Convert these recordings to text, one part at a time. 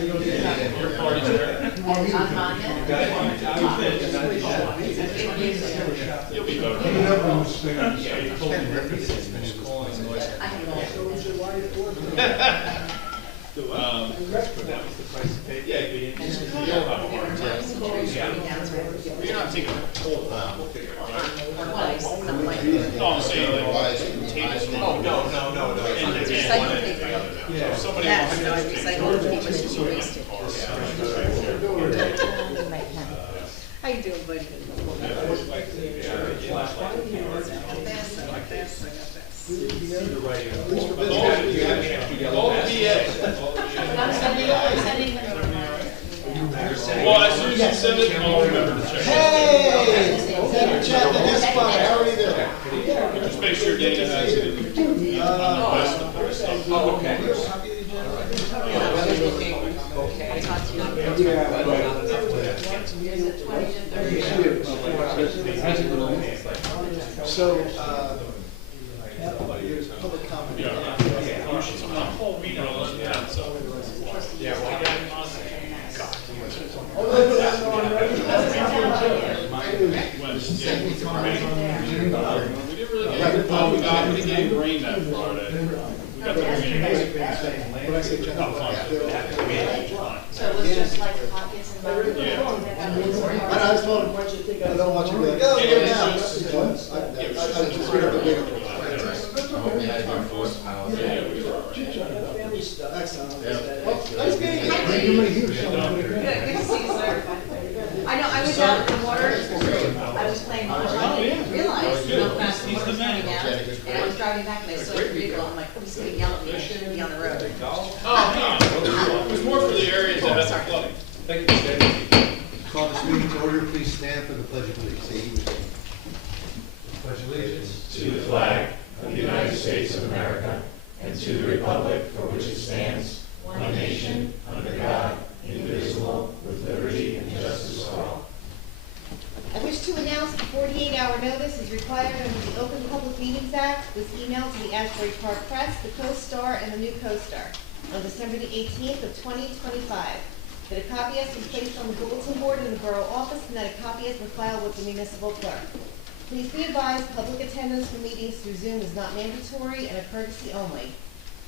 Your party's there. You'll be voting. Yeah, you're not taking a whole lot. No, I'm saying like, potatoes. Oh, no. If somebody wants to. How you doing, buddy? Well, as soon as you send it, I'll remember to check. Hey! Chat the Esquire, how are you doing? Just make sure Dana has it in the best of the stuff. Oh, okay. So, there's public comment. We didn't get rain that Friday. We got the rain. So it was just like pockets and mountains? I just want to, I don't want you to be like, oh, yeah, now. I just hear the big. Excellent. Nice meeting you. Good to see you, sir. I know, I was out in the water, I was playing mahjong, I didn't realize how fast the water was coming out, and I was driving back and I saw your vehicle, I'm like, oh, he's gonna yell at me, I shouldn't be on the road. Oh, no. It was more for the areas that had the flooding. Thank you. Call this meeting to order. Please stand for the pledge of allegiance. Pledge allegiance to the flag of the United States of America and to the republic for which it stands, one nation, under God, indivisible, with liberty and justice for all. I wish to announce the 48-hour notice is required under the Open Public Meetings Act was emailed to the Asbury Park Press, the Co-Star, and the New Co-Star on December the 18th of 2025. That a copy has been placed on the bulletin board in the borough office and that a copy has been filed with the municipal clerk. Please be advised, public attendance for meetings through Zoom is not mandatory and a courtesy only.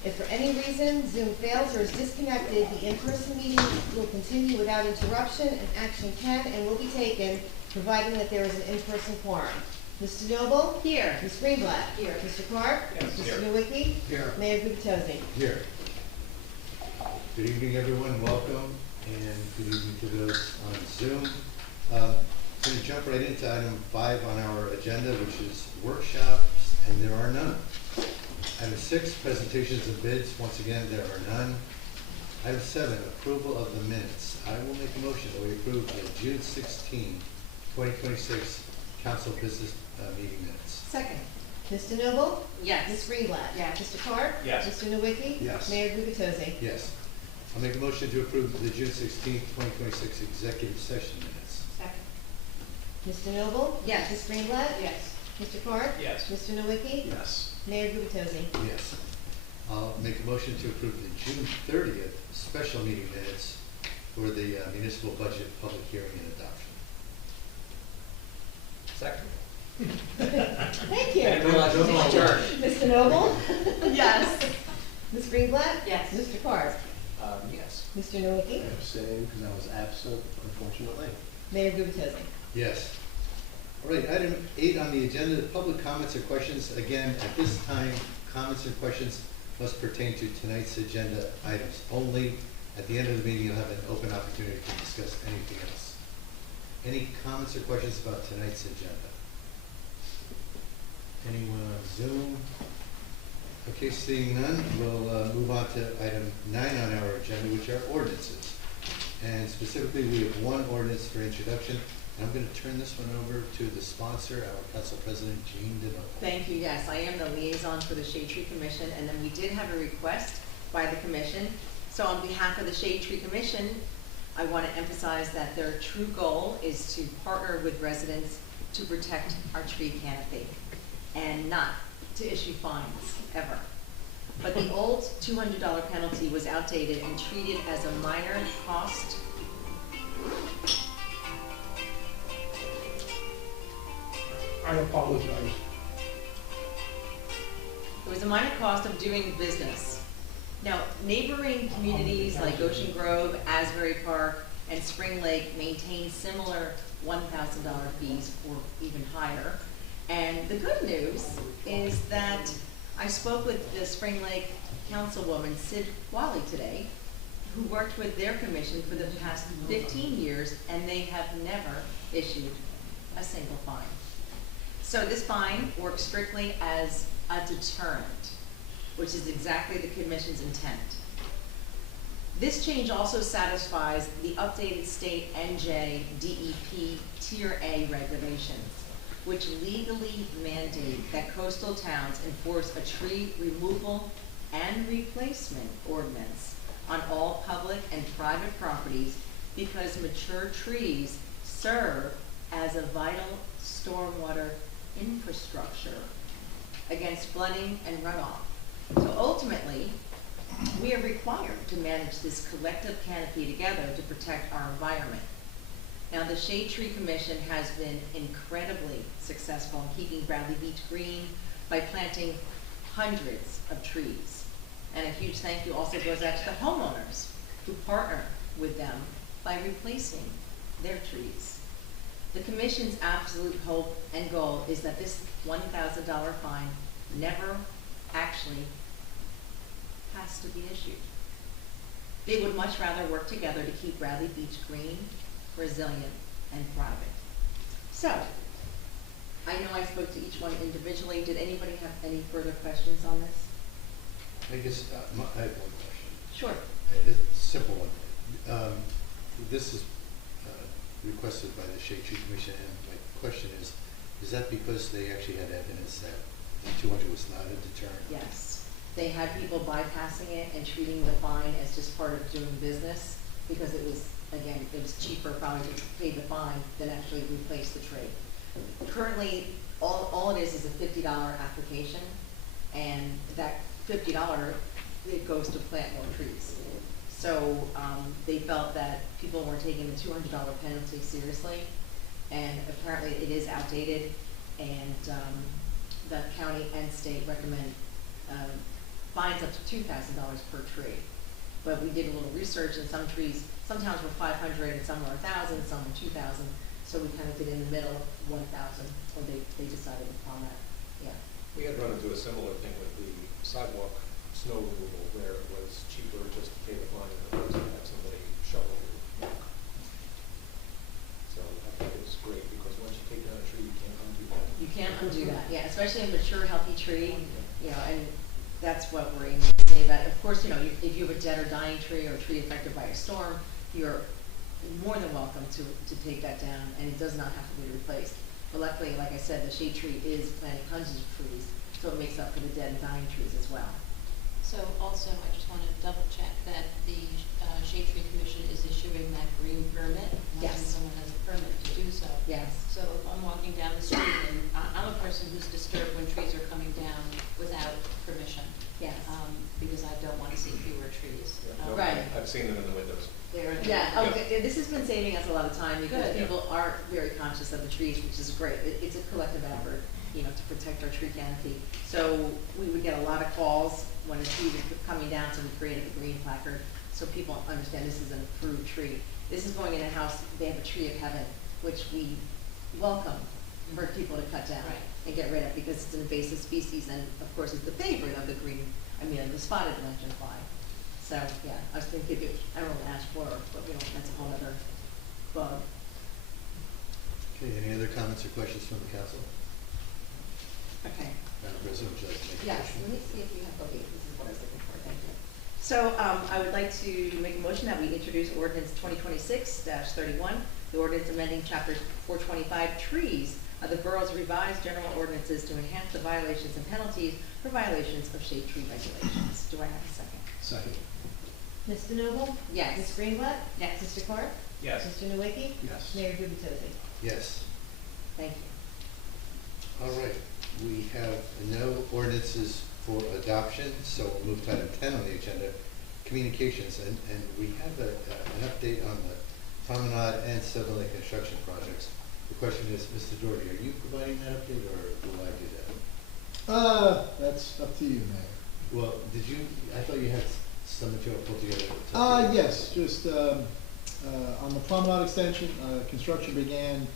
If for any reason Zoom fails or is disconnected, the in-person meeting will continue without interruption and action can and will be taken, providing that there is an in-person quorum. Mr. Noble? Here. Ms. Greenblatt? Here. Mr. Clark? Yes. Mr. Nowicki? Here. Mayor Gubitosi? Here. Good evening, everyone. Welcome, and good evening to those on Zoom. Going to jump right into item 5 on our agenda, which is workshops, and there are none. Item 6, presentations of bids. Once again, there are none. Item 7, approval of the minutes. I will make a motion that we approve the June 16, 2026 council business meeting minutes. Second. Mr. Noble? Yes. Ms. Greenblatt? Yes. Mr. Clark? Yes. Mr. Nowicki? Yes. Mayor Gubitosi? Yes. I'll make a motion to approve the June 16, 2026 executive session minutes. Second. Mr. Noble? Yes. Ms. Greenblatt? Yes. Mr. Clark? Yes. Mr. Nowicki? Yes. Mayor Gubitosi? Yes. I'll make a motion to approve the June 30th special meeting minutes for the municipal budget public hearing and adoption. Second. Thank you. Mr. Noble? Yes. Ms. Greenblatt? Yes. Mr. Clark? Yes. Mr. Nowicki? Abstain because I was absent, unfortunately. Mayor Gubitosi? Yes. All right, item 8 on the agenda, public comments or questions. Again, at this time, comments and questions must pertain to tonight's agenda items only. At the end of the meeting, you'll have an open opportunity to discuss anything else. Any comments or questions about tonight's agenda? Anyone on Zoom? Okay, seeing none, we'll move on to item 9 on our agenda, which are ordinances. And specifically, we have one ordinance for introduction. And I'm going to turn this one over to the sponsor, our Council President, Jean DeNoble. Thank you, yes, I am the liaison for the Shade Tree Commission, and then we did have a request by the commission. So on behalf of the Shade Tree Commission, I want to emphasize that their true goal is to partner with residents to protect our tree canopy and not to issue fines, ever. But the old $200 penalty was outdated and treated as a minor cost. I apologize. It was a minor cost of doing business. Now, neighboring communities like Ocean Grove, Asbury Park, and Spring Lake maintain similar $1,000 fees or even higher. And the good news is that I spoke with the Spring Lake Councilwoman, Sid Wally, today, who worked with their commission for the past 15 years, and they have never issued a single fine. So this fine works strictly as a deterrent, which is exactly the commission's intent. This change also satisfies the updated state NJ DEP Tier A regulations, which legally mandate that coastal towns enforce a tree removal and replacement ordinance on all public and private properties because mature trees serve as a vital stormwater infrastructure against flooding and runoff. So ultimately, we are required to manage this collective canopy together to protect our environment. Now, the Shade Tree Commission has been incredibly successful in keeping Bradley Beach green by planting hundreds of trees. And a huge thank you also goes out to the homeowners who partner with them by replacing their trees. The Commission's absolute hope and goal is that this $1,000 fine never actually has to be issued. They would much rather work together to keep Bradley Beach green, resilient, and thriving. So, I know I spoke to each one individually. Did anybody have any further questions on this? I guess, I have one question. Sure. It's a simple one. This is requested by the Shade Tree Commission, and my question is that because they actually had evidence that the 200 was not a deterrent? Yes. They had people bypassing it and treating the fine as just part of doing business because it was, again, it was cheaper probably to pay the fine than actually replace the tree. Currently, all it is a $50 application, and that $50, it goes to plant more trees. So they felt that people weren't taking the $200 penalty seriously, and apparently it is outdated, and the county and state recommend fines up to $2,000 per tree. But we did a little research, and some trees, some towns were 500, and some were 1,000, some were 2,000. So we kind of did in the middle, 1,000, or they decided upon that. Yeah. We had run into a similar thing with the sidewalk snow removal, where it was cheaper just to pay the fine than it was to have somebody shovel it. So I think it's great, because once you take down a tree, you can't undo that. You can't undo that, yeah, especially a mature, healthy tree, you know, and that's what we're aiming to say. That, of course, you know, if you have a dead or dying tree or a tree affected by a storm, you're more than welcome to take that down, and it does not have to be replaced. But luckily, like I said, the Shade Tree is planting hundreds of trees, so it makes up for the dead and dying trees as well. So also, I just want to double check that the Shade Tree Commission is issuing that green permit. Yes. Once someone has a permit to do so. Yes. So if I'm walking down the street, and I'm a person who's disturbed when trees are coming down without permission. Yes. Because I don't want to see fewer trees. No, Right. I've seen them in the windows. Yeah, okay, this has been saving us a lot of time because Good. people are very conscious of the trees, which is great. It's a collective effort, you know, to protect our tree canopy. So we would get a lot of calls when a tree was coming down, so we created a green placard so people understand this is an approved tree. This is going in a house, they have a tree of heaven, which we welcome for people to cut down Right. and get rid of because it's an invasive species, and of course it's the favorite of the the spotted lanternfly. So, yeah, I was thinking, I don't know, ash borer, but that's a whole other bug. Okay, any other comments or questions from the council? Okay. Madam President, would you like to make a Yes, motion? let me see if you have, okay, this is what I was looking for, thank you. So, I would like to make a motion that we introduce ordinance 2026-31, the ordinance amending chapter 425 trees of the borough's revised general ordinances to enhance the violations and penalties for violations of shade tree regulations. Do I have a second? Second. Ms. DeNoble? Yes. Ms. Greenblatt? Yes. Mr. Clark? Yes. Mr. Nowicki? Yes. Mayor Gubitosi? Yes. Thank you. All right, we have no ordinances for adoption, so we'll move to item 10 on the agenda, communications, and we have an update on the Promenade and Silver Lake construction projects. The question is, Mr. Doherty, are you providing that update, or will I do that? That's up to you, Mayor. Well, I thought you had some material pulled together. Yes, just on the Promenade extension, construction began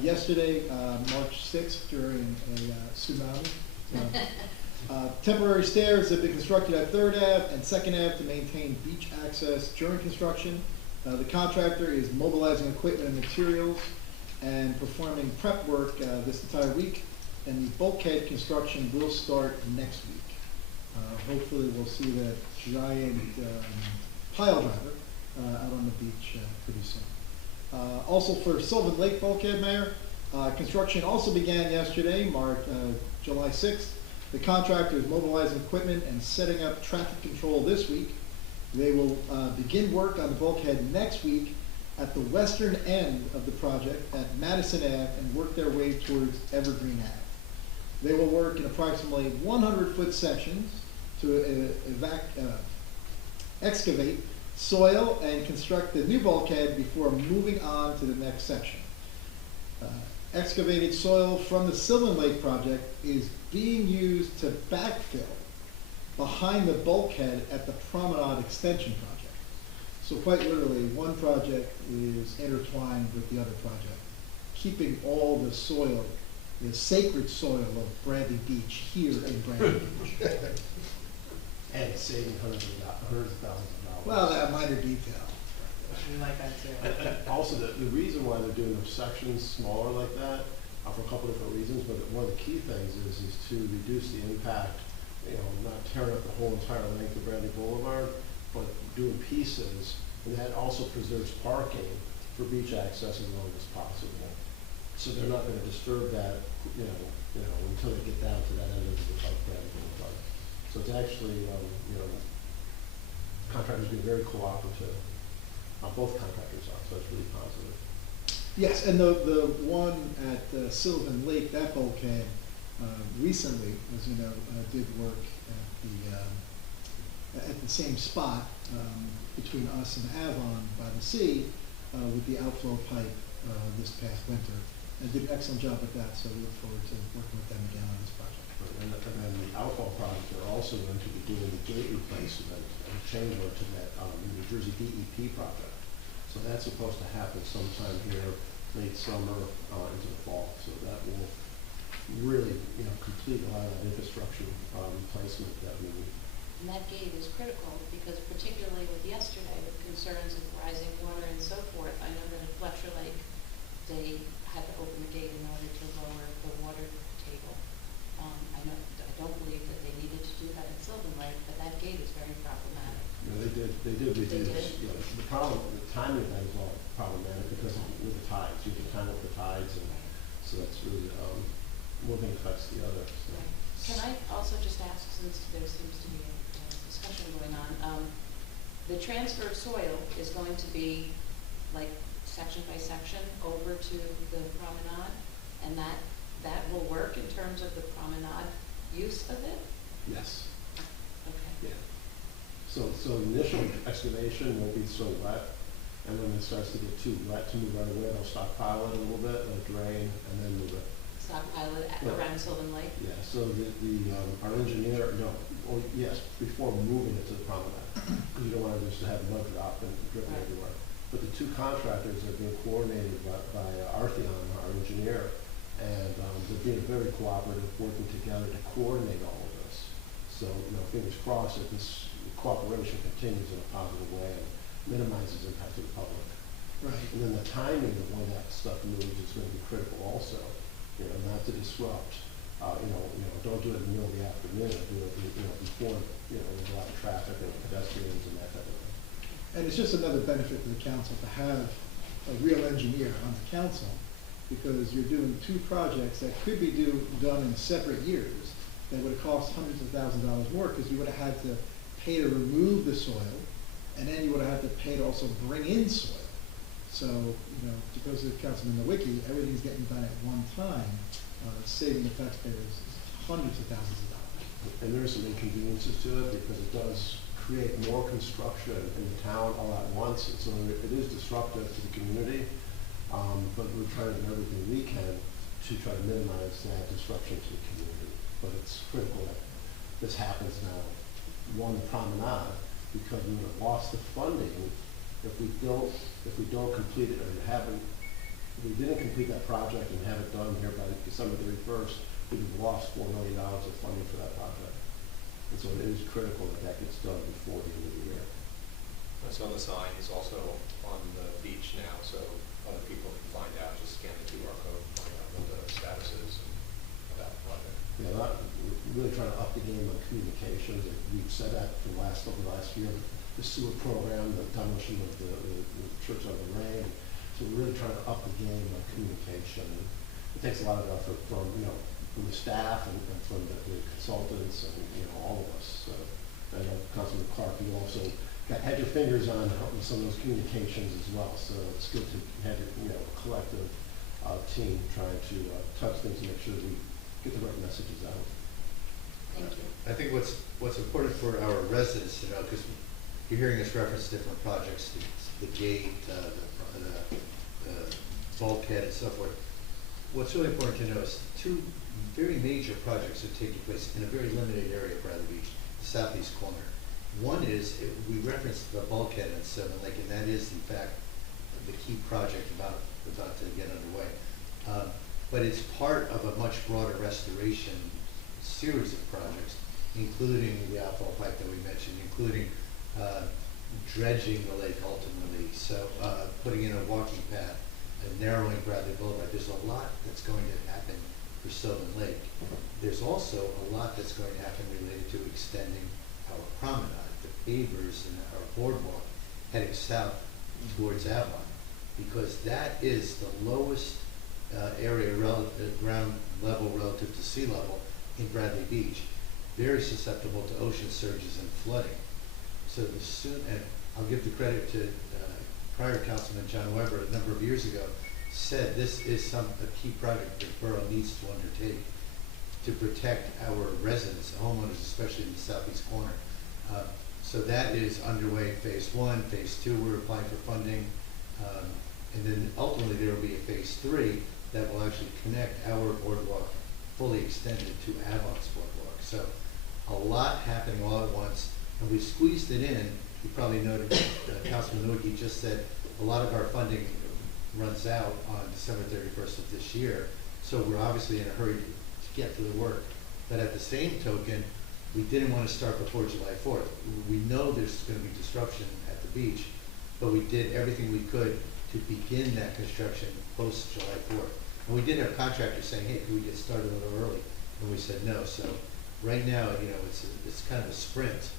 yesterday, March 6th, during a tsunami. Temporary stairs have been constructed at 3rd Ave and 2nd Ave to maintain beach access during construction. The contractor is mobilizing equipment and materials and performing prep work this entire week, and the bulkhead construction will start next week. Hopefully we'll see that giant pile driver out on the beach pretty soon. Also for Sylvan Lake Bulkhead, Mayor, construction also began yesterday, July 6th. The contractor is mobilizing equipment and setting up traffic control this week. They will begin work on the bulkhead next week at the western end of the project at Madison Ave and work their way towards Evergreen Ave. They will work in approximately 100-foot sections to excavate soil and construct the new bulkhead before moving on to the next section. Excavated soil from the Sylvan Lake project is being used to backfill behind the bulkhead at the Promenade Extension project. So quite literally, one project is intertwined with the other project, keeping all the soil, the sacred soil of Bradley Beach here in Bradley Beach. And saving hundreds of thousands of dollars. Well, that minor detail. We like that too. Also, the reason why they're doing those sections smaller like that, for a couple different reasons, but one of the key things is to reduce the impact, not tearing up the whole entire length of Bradley Boulevard, but doing pieces, and that also preserves parking for beach access as long as possible. So they're not gonna disturb that, until they get down to that end of the Bradley Boulevard. So it's actually, contractors being very cooperative. Both contractors are, so it's really positive. Yes, and the one at Sylvan Lake, that bulkhead, recently, as you know, did work at the same spot between us and Avon by the sea with the outflow pipe this past winter, and did an excellent job with that. So we look forward to working with them again on this project. And then the outfall project, they're also going to be doing the gate replacement and change over to that New Jersey DEP project. So that's supposed to happen sometime here, late summer into the fall. So that will really, complete a lot of that infrastructure replacement that we need. And that gate is critical because particularly with yesterday, with concerns of rising water and so forth, I know that at Fletcher Lake, they had to open the gate in order to lower the water table. I don't believe that they needed to do that at Sylvan Lake, but that gate is very problematic. They did reduce. They did? The problem, the timing of that is all problematic because with the tides, you can time up the tides, and so that's really one thing affects the other. So. Right. Can I also just ask, since there seems to be a discussion going on, the transferred soil is going to be like section by section over to the promenade, and that will work in terms of the promenade use of it? Yes. Okay. Yeah. So the initial excavation won't be so wet, and when it starts to get too wet to move right away, they'll stockpile it a little bit, let it drain, and then move it. Stockpile it Right. around Sylvan Lake? Yeah, so our engineer, yes, before moving it to the promenade, because you don't want to just have mud drop and dripping Right. everywhere. But the two contractors are being coordinated by Artheon, our engineer, and they're being very cooperative, working together to coordinate all of this. So, fingers crossed that this cooperation continues in a positive way and minimizes impact to the public. Right. And then the timing of when that stuff moves is going to be critical also, not to disrupt. Don't do it in the middle of the afternoon. Do it, before, there's a lot of traffic and pedestrians and that type of thing. And it's just another benefit to the council to have a real engineer on the council, because you're doing two projects that could be done in separate years that would have cost hundreds of thousands of dollars more, because you would have had to pay to remove the soil, and then you would have had to pay to also bring in soil. So, to go to Councilman Nowicki, everything's getting done at one time, saving the taxpayers hundreds of thousands of dollars. And there are some inconveniences to it because it does create more construction in the town all at once, and so it is disruptive to the community. But we're trying to do everything we can to try to minimize that disruption to the community. But it's critical that this happens now, one promenade, because we would have lost the funding if we don't complete it, or if we didn't complete that project and have it done here by December 31st, we'd have lost $4 million of funding for that project. And so it is critical that that gets done before the end of the year. I saw the sign is also on the beach now, so other people can find out, just scan the QR code, find out what the status is about the project. Yeah, we're really trying to up the game on communications. We've said that over the last year. The sewer program, the demolition of the Church on the Rain. So we're really trying to up the game on communication. It takes a lot of effort from the staff and from the consultants and all of us. I know Councilman Clark, you also had your fingers on some of those communications as well. So it's good to have a collective team trying to touch things and make sure that we get the right messages out. Thank you. I think what's important for our residents to know, because you're hearing us reference different projects, the gate, the bulkhead and so forth. What's really important to know is two very major projects are taking place in a very limited area of Bradley Beach, the southeast corner. One is, we referenced the bulkhead in Seven Lake, and that is in fact the key project about to get underway. But it's part of a much broader restoration series of projects, including the outfall pipe that we mentioned, including dredging the lake ultimately, so putting in a walking path and narrowing Bradley Boulevard. There's a lot that's going to happen for Sylvan Lake. There's also a lot that's going to happen related to extending our promenade, the pavers and our boardwalk heading south towards Avon, because that is the lowest area ground level relative to sea level in Bradley Beach, very susceptible to ocean surges and flooding. So and I'll give the credit to prior Councilman John Weber a number of years ago, said this is a key project the borough needs to undertake to protect our residents, homeowners, especially in the southeast corner. So that is underway, phase 1, phase 2, we're applying for funding, and then ultimately there will be a phase 3 that will actually connect our boardwalk fully extended to Avon's boardwalk. So a lot happening all at once, and we squeezed it in. You probably noted Councilman Nowicki just said a lot of our funding runs out on December 31st of this year, so we're obviously in a hurry to get to the work. But at the same token, we didn't want to start before July 4th. We know there's going to be disruption at the beach, but we did everything we could to begin that construction post July 4th. And we did have contractors saying, hey, can we get started a little early? And we said no. So right now, it's kind of a sprint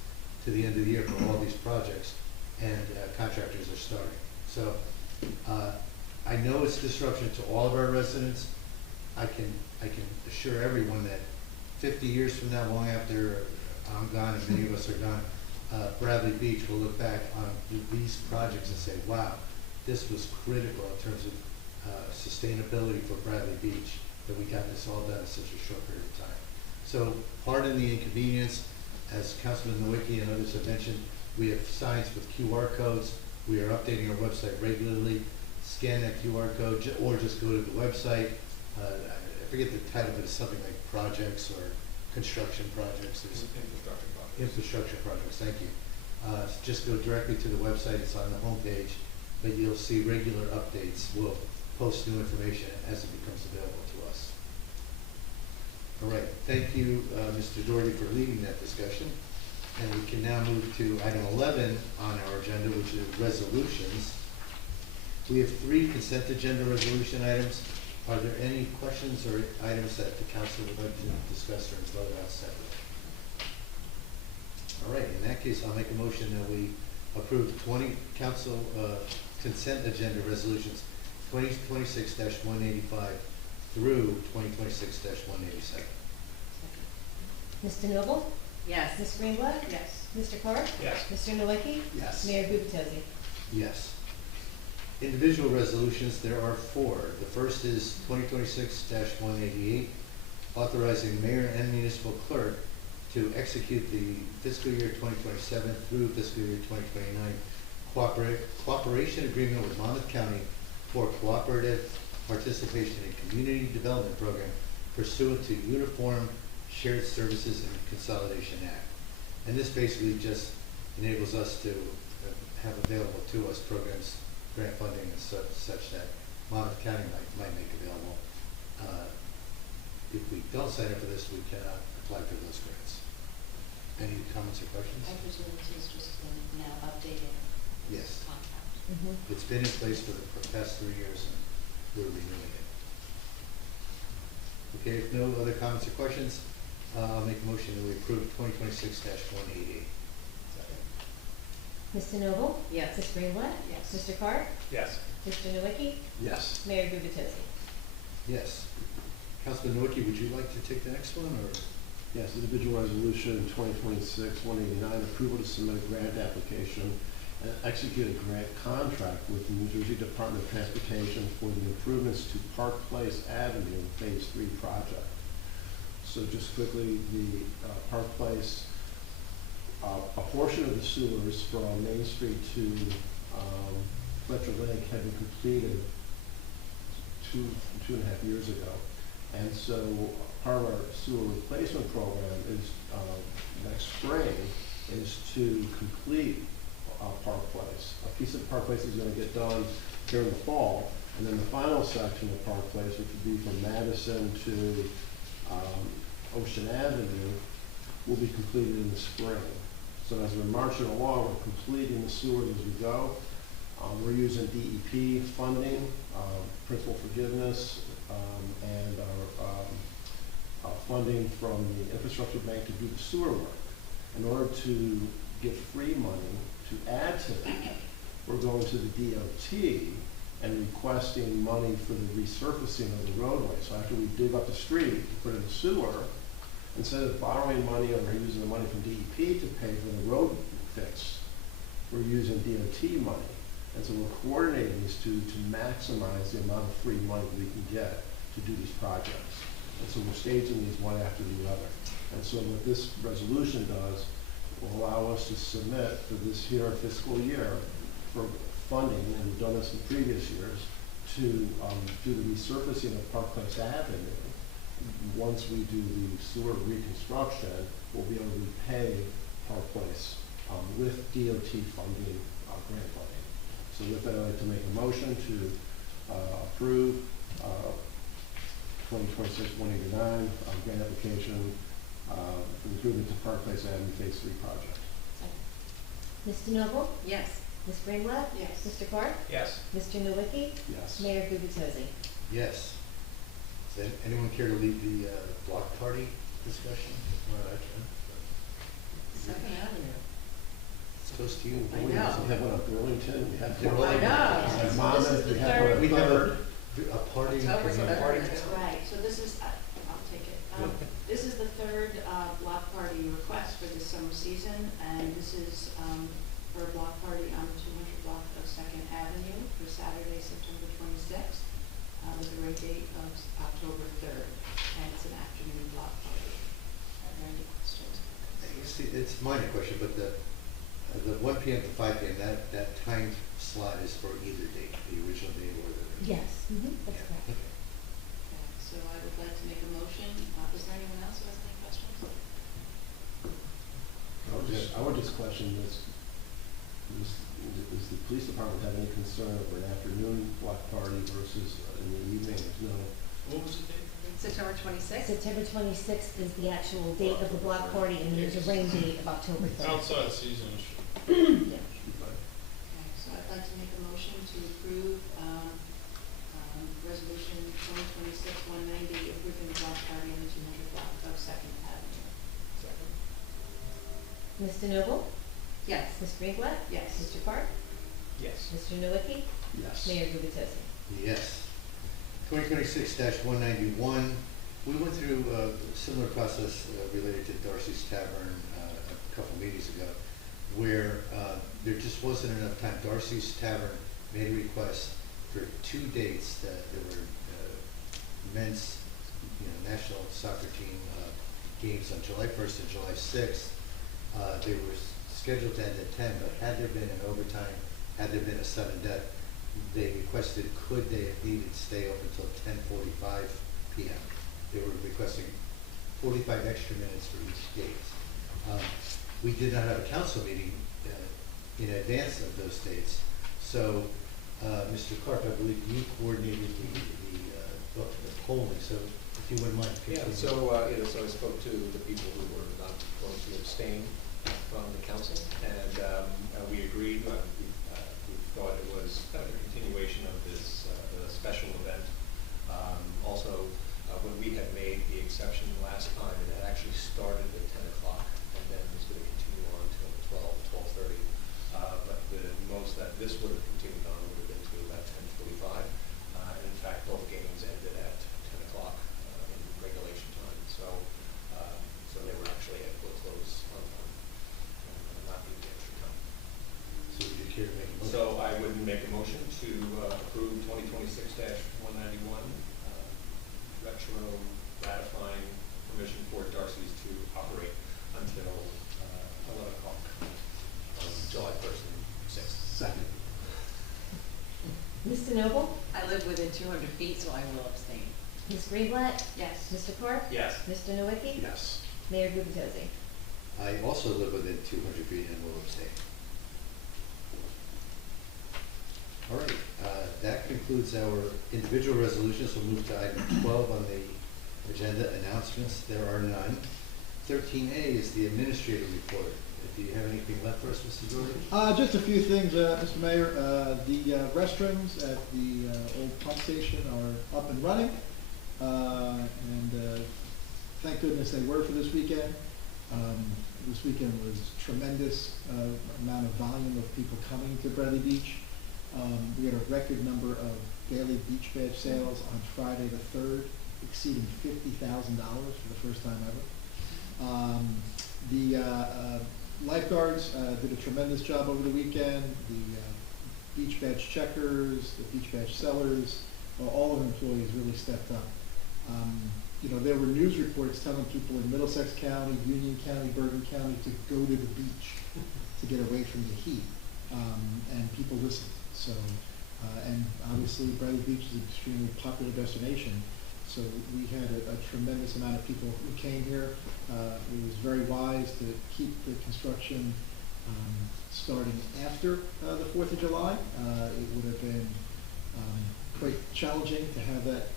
to the end of the year for all these projects, and contractors are starting. So I know it's disruption to all of our residents. I can assure everyone that 50 years from now, long after I'm gone and many of us are gone, Bradley Beach will look back on these projects and say, wow, this was critical in terms of sustainability for Bradley Beach, that we got this all done in such a short period of time. So pardon the inconvenience. As Councilman Nowicki and others have mentioned, we have signs with QR codes. We are updating our website regularly. Scan that QR code or just go to the website. I forget the title, but it's something like projects or construction projects. There's Infrastructure projects. infrastructure projects, thank you. Just go directly to the website. It's on the homepage, but you'll see regular updates. We'll post new information as it becomes available to us. All right, thank you, Mr. Doherty, for leading that discussion. And we can now move to item 11 on our agenda, which is resolutions. We have 3 consent agenda resolution items. Are there any questions or items that the council would like to discuss or vote on separately? All right, in that case, I'll make a motion that we approve 20 council consent agenda resolutions 2026-185 through 2026-187. Mr. Noble? Yes. Ms. Greenblatt? Yes. Mr. Clark? Yes. Mr. Nowicki? Yes. Mayor Gubatosi? Yes. Individual resolutions, there are 4. The first is 2026-188, authorizing mayor and municipal clerk to execute the fiscal year 2027 through fiscal year 2029 cooperation agreement with Monmouth County for cooperative participation in community development program pursuant to Uniform Shared Services and Consolidation Act. And this basically just enables us to have available to us programs, grant funding and such that Monmouth County might make available. If we don't sign up for this, we cannot apply for those grants. Any comments or questions? I presume this is just now updating Yes. this contract. It's been in place for the past 3 years and we're renewing it. Okay, if no other comments or questions, I'll make a motion that we approve 2026-188. Mr. Noble? Yes. Ms. Greenwood? Yes. Mr. Carr? Yes. Mr. Nowicki? Yes. Mayor Gubatosi? Yes. Councilman Nowicki, would you like to take the next one, or? Yes, individual resolution 2026-189, approval to submit a grant application and execute a grant contract with the New Jersey Department of Transportation for the improvements to Park Place Avenue Phase 3 project. So just quickly, the Park Place, a portion of the sewers from Main Street to Fletcher Lake had been completed two and a half years ago. And so part of our sewer replacement program is, next spring, is to complete Park Place. A piece of Park Place is gonna get done during the fall, and then the final section of Park Place, which would be from Madison to Ocean Avenue, will be completed in the spring. So as we're marching along, we're completing the sewers as we go. We're using DEP funding, principal forgiveness, and our funding from the infrastructure bank to do the sewer work. In order to get free money to add to that, we're going to the DOT and requesting money for the resurfacing of the roadway. So after we dig up the street to put in the sewer, instead of borrowing money or using the money from DEP to pay for the road fix, we're using DOT money. And so we're coordinating these two to maximize the amount of free money we can get to do these projects. And so we're staging these one after the other. And so what this resolution does will allow us to submit for this here fiscal year for funding, and we've done this in previous years, to do the resurfacing of Park Place Avenue. Once we do the sewer reconstruction, we'll be able to repay Park Place with DOT funding, grant funding. So with that, I'd like to make a motion to approve 2026-189 grant application for improvement to Park Place Avenue Phase 3 project. Mr. Noble? Yes. Ms. Greenwood? Yes. Mr. Carr? Yes. Mr. Nowicki? Yes. Mayor Gubatosi? Yes. Does anyone care to lead the block party discussion? All right, Second Avenue. it's close to you. I know. We have one on Burlington, we have They're one all- I know. on Monmouth, This is we the have third. one We on have Third. a party. October is a 3rd. party. Right, so this is, I'll take it. This is the third block party request for this summer season, and this is for a block party on the 200 block of Second Avenue for Saturday, September 26th, with a rain date of October 3rd, and it's an afternoon block party. Are there any questions? See, it's a minor question, but the 1 p.m. to 5 p.m., that time slot is for either date, the original date or the. Yes. That's Yeah, correct. okay. Okay, so I would like to make a motion. Is there anyone else who has any questions? I would just question this, does the police department have any concern over an afternoon block party versus in the evening? There's no, What was the date? September 26th? September 26th is the actual date of the block party, and there's a rain date of October 3rd. Outside season, Yeah. should be fine. Okay, so I'd like to make a motion to approve, resolution 2026-190, approving the block party on the 200 block of Second Avenue. Second. Mr. Noble? Yes. Ms. Greenwood? Yes. Mr. Carr? Yes. Mr. Nowicki? Yes. Mayor Gubatosi? Yes. 2026-191, we went through a similar process related to Darcy's Tavern a couple meetings ago, where there just wasn't enough time. Darcy's Tavern made a request for 2 dates that there were men's, national soccer team games on July 1st and July 6th. They were scheduled to end at 10, but had there been an overtime, had there been a sudden death, they requested, could they have needed to stay open until 10:45 p.m. They were requesting 45 extra minutes for each gate. We did not have a council meeting in advance of those dates, so Mr. Clark, I believe you coordinated the polling, so if you wouldn't mind. Yeah, so I spoke to the people who were not going to abstain from the council, and we agreed. We thought it was kind of a continuation of this special event. Also, when we had made the exception last time, it had actually started at 10 o'clock, and then was going to continue on until 12:30. But the most that this would have continued on would have been to about 10:45. And in fact, both games ended at 10 o'clock in regulation time. So they were actually able to close on time and not need the extra time. So would you care to make a motion? So I would make a motion to approve 2026-191, retro ratifying permission for Darcy's to operate until 11 o'clock on July 1st and 6th. Second. Mr. Noble? I live within 200 feet, so I will abstain. Ms. Greenblatt? Yes. Mr. Clark? Yes. Mr. Nowicki? Yes. Mayor Gubatosi? I also live within 200 feet and will abstain. All right, that concludes our individual resolutions. We'll move to item 12 on the agenda, announcements. There are none. 13A is the administrative report. Do you have anything left for us, Mr. Doherty? Just a few things, Mr. Mayor. The restrooms at the old pump station are up and running. And thank goodness they were for this weekend. This weekend was tremendous amount of volume of people coming to Bradley Beach. We had a record number of daily beach badge sales on Friday the 3rd, exceeding $50,000 for the first time ever. The lifeguards did a tremendous job over the weekend. The beach badge checkers, the beach badge sellers, all of the employees really stepped up. There were news reports telling people in Middlesex County, Union County, Bergen County to go to the beach to get away from the heat, and people listened. So, and obviously Bradley Beach is an extremely popular destination, so we had a tremendous amount of people who came here. It was very wise to keep the construction starting after the 4th of July. It would have been quite challenging to have that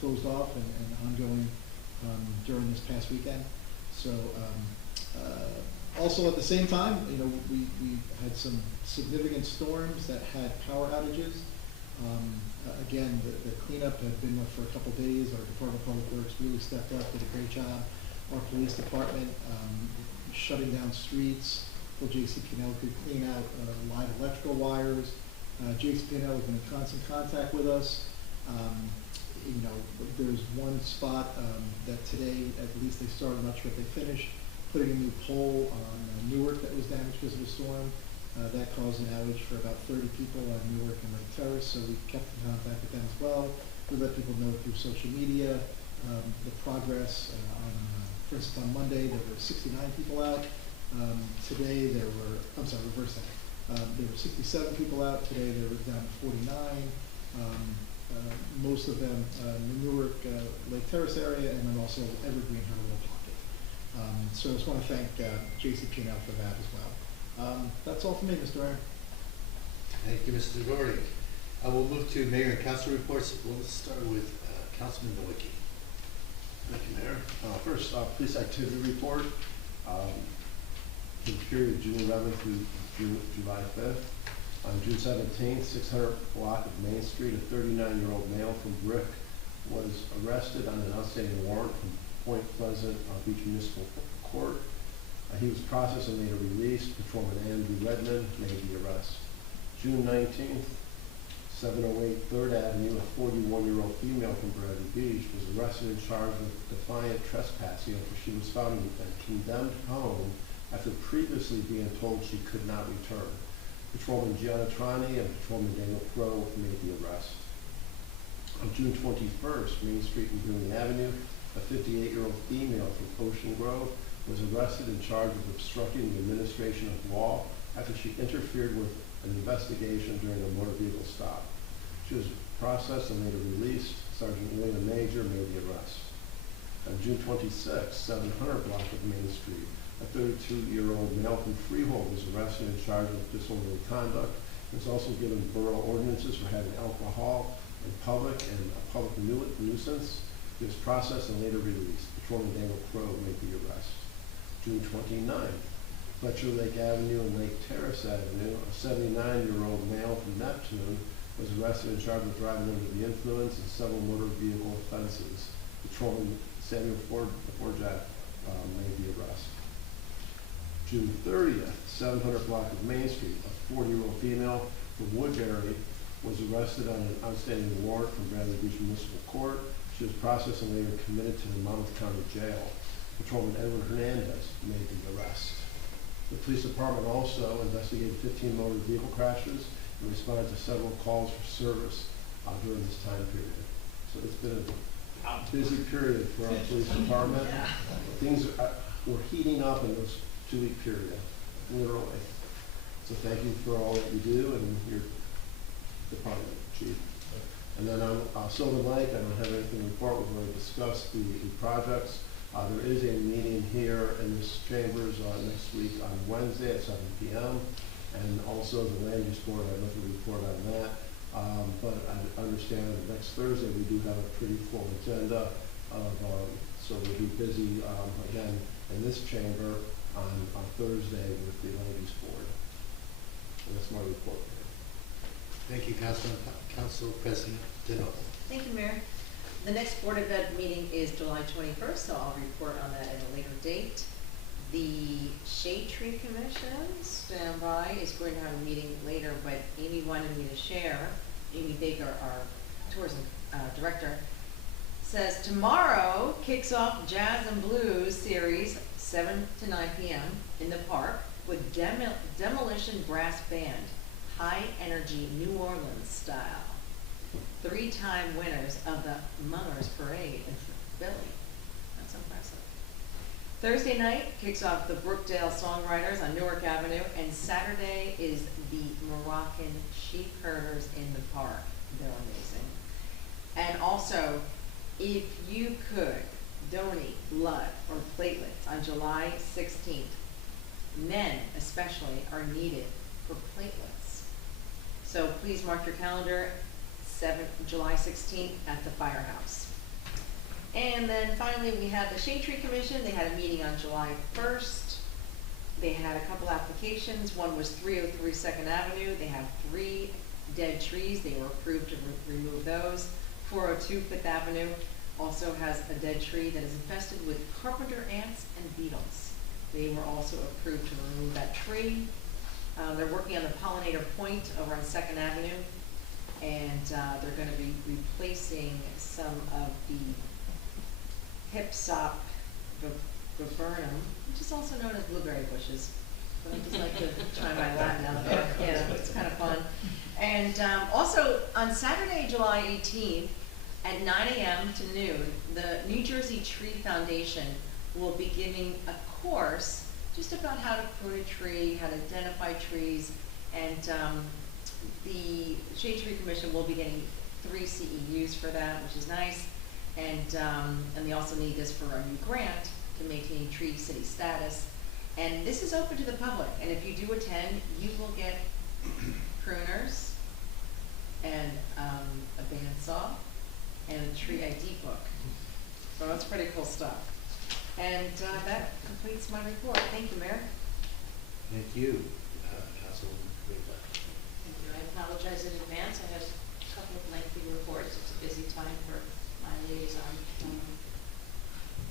closed off and ongoing during this past weekend. So also at the same time, we had some significant storms that had power outages. Again, the cleanup had been up for a couple days. Our Department of Public Works really stepped up, did a great job. Our police department shutting down streets so JCP&L could clean out live electrical wires. JCP&L has been in constant contact with us. There's one spot that today, at least they started, I'm not sure if they finished, putting a new pole on Newark that was damaged because of the storm. That caused an outage for about 30 people on Newark and Lake Terrace, so we kept in contact with them as well. We let people know through social media the progress. For instance, on Monday, there were 69 people out. Today, there were, reverse that. There were 67 people out. Today, they were down to 49. Most of them in the Newark, Lake Terrace area, and then also Evergreen had a little pocket. So I just want to thank JCP&L for that as well. That's all for me, Mr. Mayor. Thank you, Mr. Doherty. I will move to mayor and council reports. We'll start with Councilman Nowicki. Thank you, Mayor. First, police activity report. For the period June 11th through July 5th. On June 17th, 600 block of Main Street, a 39-year-old male from Brick was arrested on an outstanding warrant from Point Pleasant Beach Municipal Court. He was processed and later released. Patrolman Andrew Redmond made the arrest. June 19th, 708 3rd Avenue, a 41-year-old female from Bradley Beach was arrested and charged with defiant trespassing after she was found in a condemned home after previously being told she could not return. Patrolman Gianna Trani and Patrolman Daniel Crow made the arrest. On June 21st, Main Street and Boone Avenue, a 58-year-old female from Ocean Grove, was arrested and charged with obstructing the administration of law after she interfered with an investigation during a motor vehicle stop. She was processed and later released. Sergeant William Major made the arrest. On June 26, 700 block of Main Street, a 32-year-old male from Freehold was arrested and charged with disorderly conduct. He was also given borough ordinances for having alcohol in public and a public nuisance. He was processed and later released. Patrolman Daniel Crow made the arrest. June 29th, Fletcher Lake Avenue and Lake Terrace Avenue, a 79-year-old male from Neptune was arrested and charged with driving under the influence and several motor vehicle offenses. Patrolman Samuel Forjak made the arrest. June 30th, 700 block of Main Street, a 40-year-old female from Woodbury was arrested on an outstanding warrant from Bradley Beach Municipal Court. She was processed and later committed to the Monmouth County Jail. Patrolman Edward Hernandez made the arrest. The police department also investigated 15 motor vehicle crashes and responded to several calls for service during this time period. So it's been a busy period for our police department. Things were heating up in this 2-week period, literally. So thank you for all that you do and your department, Chief. And then on Sylvan Lake, I don't have anything to report. We've already discussed the projects. There is a meeting here in this chambers next week on Wednesday at 7 p.m. And also the land use board, I have nothing to report on that. But I understand that next Thursday we do have a pretty full agenda so we'll be busy again in this chamber on Thursday with the land use board. And that's my report. Thank you, Council President DeNoble. Thank you, Mayor. The next Board of Ed meeting is July 21st, so I'll report on that at a later date. The Shade Tree Commission, stand by, is going to have a meeting later, but Amy wanted me to share, Amy Baker, our tourism director, says tomorrow kicks off Jazz and Blues series 7 to 9 p.m. in the park with Demolition Brass Band, high energy New Orleans style. 3-time winners of the Mummers Parade in Philly. That's impressive. Thursday night kicks off the Brookdale Songwriters on Newark Avenue, and Saturday is the Moroccan Sheep Herders in the park. They're amazing. And also, if you could donate blood or platelets on July 16th, men especially are needed for platelets. So please mark your calendar, July 16th at the Firehouse. And then finally, we have the Shade Tree Commission. They had a meeting on July 1st. They had a couple applications. One was 303 2nd Avenue. They have 3 dead trees. They were approved to remove those. 402 5th Avenue also has a dead tree that is infested with carpenter ants and beetles. They were also approved to remove that tree. They're working on the Pollinator Point over on 2nd Avenue. And they're going to be replacing some of the Hypsop viburnum, which is also known as blueberry bushes. But I just like to try my Latin out there. Yeah, it's kind of fun. And also on Saturday, July 18th at 9 a.m. to noon, the New Jersey Tree Foundation will be giving a course just about how to prune a tree, how to identify trees, and the Shade Tree Commission will be getting 3 CEUs for that, which is nice. And they also need this for a new grant to maintain tree city status. And this is open to the public. And if you do attend, you will get pruners and a bandsaw and a tree ID book. So that's pretty cool stuff. And that completes my report. Thank you, Mayor. Thank you, Councilwoman Reba. Thank you. I apologize in advance. I have a couple of lengthy reports. It's a busy time for my liaison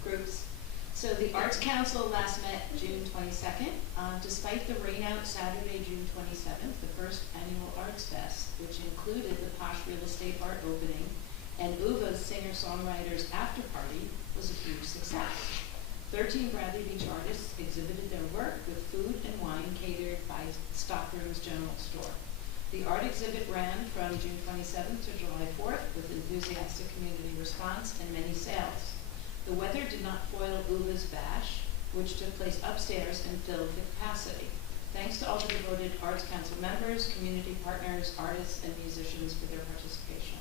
groups. So the Arts Council last met June 22nd. Despite the rain out Saturday, June 27th, the first annual Arts Fest, which included the Posh Real Estate Art opening and UVA's singer-songwriters after party, was a huge success. 13 Bradley Beach artists exhibited their work with food and wine catered by Stockroom's General Store. The art exhibit ran from June 27th to July 4th with enthusiastic community response and many sales. The weather did not foil UVA's bash, which took place upstairs and filled the capacity. Thanks to all the devoted Arts Council members, community partners, artists, and musicians for their participation.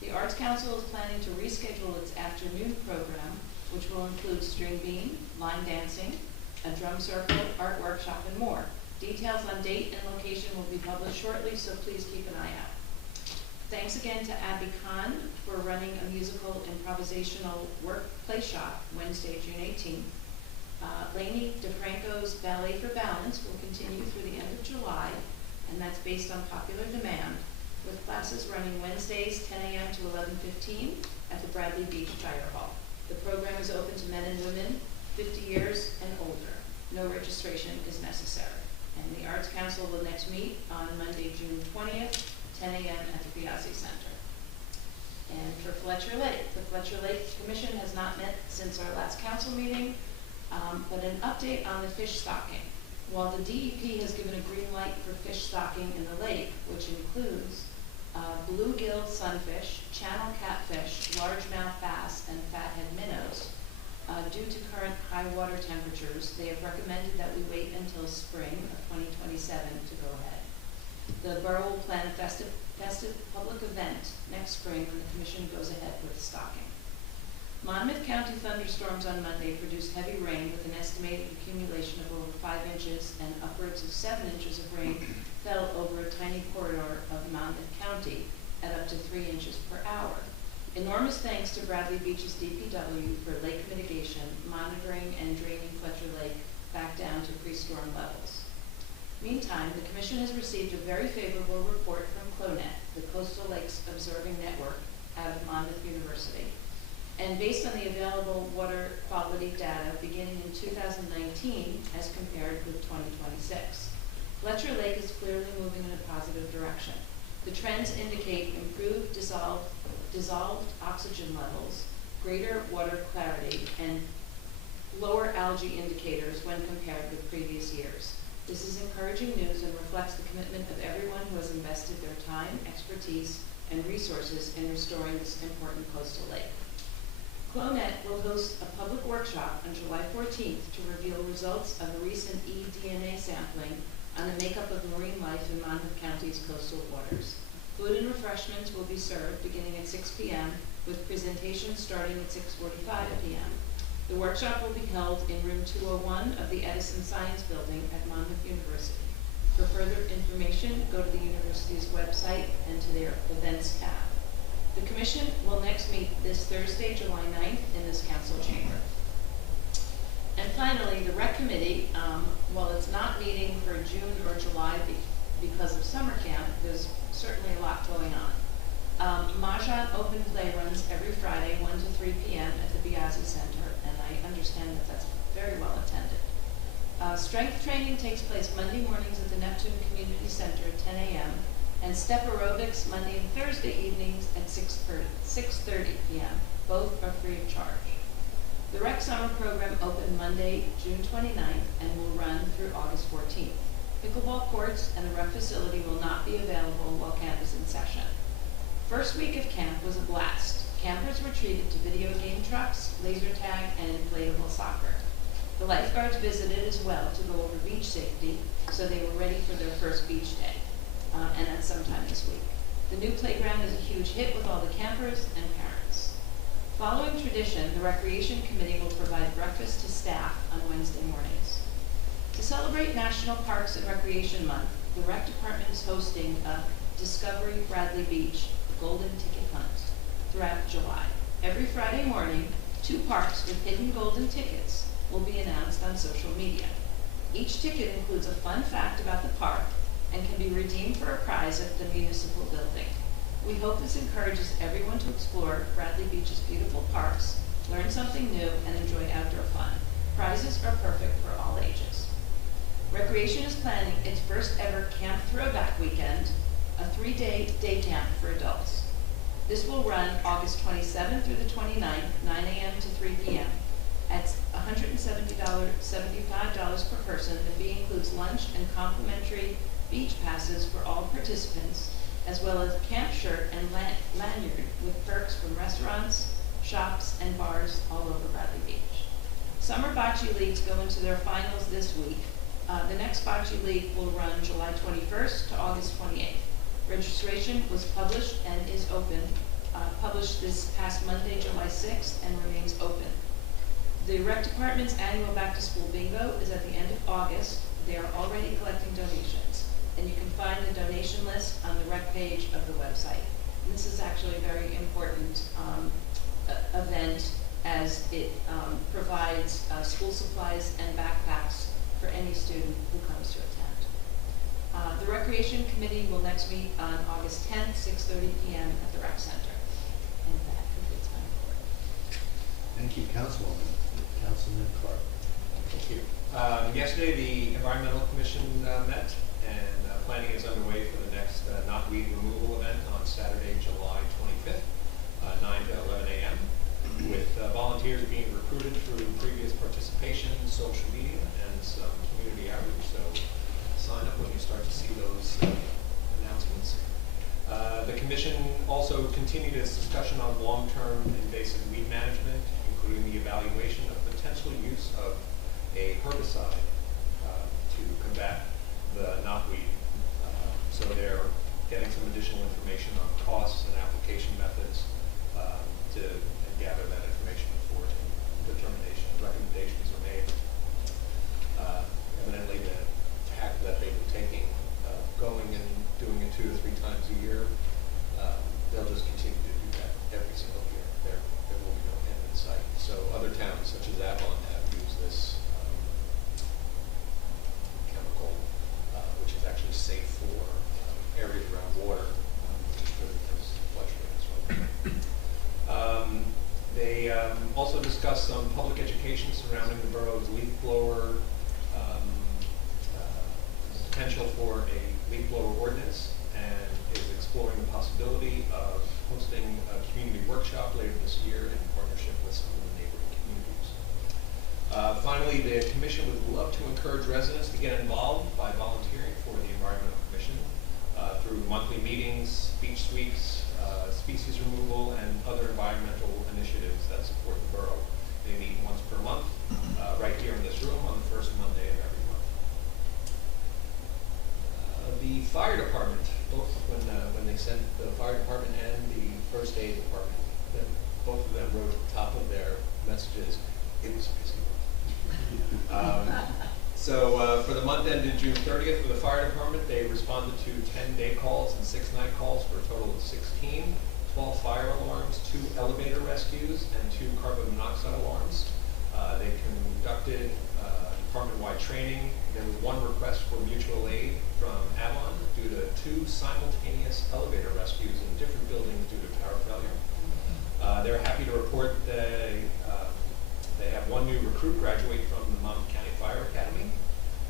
The Arts Council is planning to reschedule its afternoon program, which will include string bean, line dancing, a drum circle, art workshop, and more. Details on date and location will be published shortly, so please keep an eye out. Thanks again to Abby Khan for running a musical improvisational play shop Wednesday, June 18th. Lainey DeFranco's Ballet for Balance will continue through the end of July, and that's based on popular demand, with classes running Wednesdays 10 a.m. to 11:15 at the Bradley Beach Shire Hall. The program is open to men and women 50 years and older. No registration is necessary. And the Arts Council will next meet on Monday, June 20th, 10 a.m. at the Piazzi Center. And for Fletcher Lake, the Fletcher Lake Commission has not met since our last council meeting, but an update on the fish stocking. While the DEP has given a green light for fish stocking in the lake, which includes bluegill sunfish, channel catfish, largemouth bass, and fathead minnows, due to current high water temperatures, they have recommended that we wait until spring of 2027 to go ahead. The borough will plan a festive public event next spring when the commission goes ahead with stocking. Monmouth County thunderstorms on Monday produced heavy rain with an estimated accumulation of over 5 inches, and upwards of 7 inches of rain fell over a tiny corridor of Monmouth County at up to 3 inches per hour. Enormous thanks to Bradley Beach's DPW for lake mitigation, monitoring, and draining Fletcher Lake back down to pre-storm levels. Meantime, the Commission has received a very favorable report from CLONET, the Coastal Lakes Observing Network out of Monmouth University. And based on the available water quality data beginning in 2019 as compared with 2026, Fletcher Lake is clearly moving in a positive direction. The trends indicate improved dissolved oxygen levels, greater water clarity, and lower algae indicators when compared with previous years. This is encouraging news and reflects the commitment of everyone who has invested their time, expertise, and resources in restoring this important coastal lake. CLONET will host a public workshop on July 14th to reveal results of a recent eDNA sampling on the makeup of marine life in Monmouth County's coastal waters. Food and refreshments will be served beginning at 6 p.m. with presentations starting at 6:45 p.m. The workshop will be held in room 201 of the Edison Science Building at Monmouth University. For further information, go to the university's website and to their events tab. The Commission will next meet this Thursday, July 9th in this council chamber. And finally, the Rec Committee, while it's not meeting for June or July because of summer camp, there's certainly a lot going on. Mahjong Open Play runs every Friday, 1 to 3 p.m. at the Piazzi Center, and I understand that that's very well attended. Strength training takes place Monday mornings at the Neptune Community Center at 10 a.m., and step aerobics Monday and Thursday evenings at 6:30 p.m. Both are free of charge. The Rec Summer Program opened Monday, June 29th, and will run through August 14th. Pickleball courts and the rec facility will not be available while camp is in session. First week of camp was a blast. Campers were treated to video game trucks, laser tag, and inflatable soccer. The lifeguards visited as well to go over beach safety, so they were ready for their first beach day, and that's sometime this week. The new playground is a huge hit with all the campers and parents. Following tradition, the Recreation Committee will provide breakfast to staff on Wednesday mornings. To celebrate National Parks and Recreation Month, the Rec Department is hosting a Discovery Bradley Beach Golden Ticket Hunt throughout July. Every Friday morning, 2 parks with hidden golden tickets will be announced on social media. Each ticket includes a fun fact about the park and can be redeemed for a prize at the municipal building. We hope this encourages everyone to explore Bradley Beach's beautiful parks, learn something new, and enjoy outdoor fun. Prizes are perfect for all ages. Recreation is planning its first ever Camp Throwback Weekend, a 3-day day camp for adults. This will run August 27th through the 29th, 9 a.m. to 3 p.m. at $175 per person. The fee includes lunch and complimentary beach passes for all participants, as well as camp shirt and lanyard with perks from restaurants, shops, and bars all over Bradley Beach. Summer bocce leagues go into their finals this week. The next bocce league will run July 21st to August 28th. Registration was published and is open, published this past Monday, July 6th, and remains open. The rec department's annual back-to-school bingo is at the end of August. They are already collecting donations, and you can find the donation list on the rec page of the website. And this is actually a very important event, as it provides school supplies and backpacks for any student who comes to attend. The Recreation Committee will next meet on August 10th, 6:30 p.m. at the Rec Center. And that completes my report. Thank you, Councilwoman. Councilman Clark. Thank you. Yesterday, the Environmental Commission met, and planning is underway for the next knotweed removal event on Saturday, July 25th, 9 to 11 a.m., with volunteers being recruited through previous participation, social media, and some community outreach. So sign up when you start to see those announcements. The Commission also continued its discussion on long-term invasive weed management, including the evaluation of potential use of a herbicide to combat the knotweed. So they're getting some additional information on costs and application methods to gather that information before recommendations are made. Evidently, the tack that they've been taking, going and doing it 2 to 3 times a year, they'll just continue to do that every single year. There will be no end in sight. So other towns, such as Avon, have used this chemical, which is actually safe for areas around water, which is good because fluctuates. They also discussed some public education surrounding the borough's leaf blower, potential for a leaf blower ordinance, and is exploring the possibility of hosting a community workshop later this year in partnership with some of the neighboring communities. Finally, the Commission would love to encourage residents to get involved by volunteering for the Environmental Commission through monthly meetings, beach sweeps, species removal, and other environmental initiatives that support the borough. They meet once per month, right here in this room on the first Monday of every month. The fire department, both when they sent the fire department and the first aid department, both of them wrote at the top of their messages, it was a busy month. So for the month ended June 30th, for the fire department, they responded to 10 day calls and 6 night calls for a total of 16, 12 fire alarms, 2 elevator rescues, and 2 carbon monoxide alarms. They conducted department-wide training. There was 1 request for mutual aid from Avon due to 2 simultaneous elevator rescues in different buildings due to power failure. They're happy to report that they have 1 new recruit graduate from the Monmouth County Fire Academy.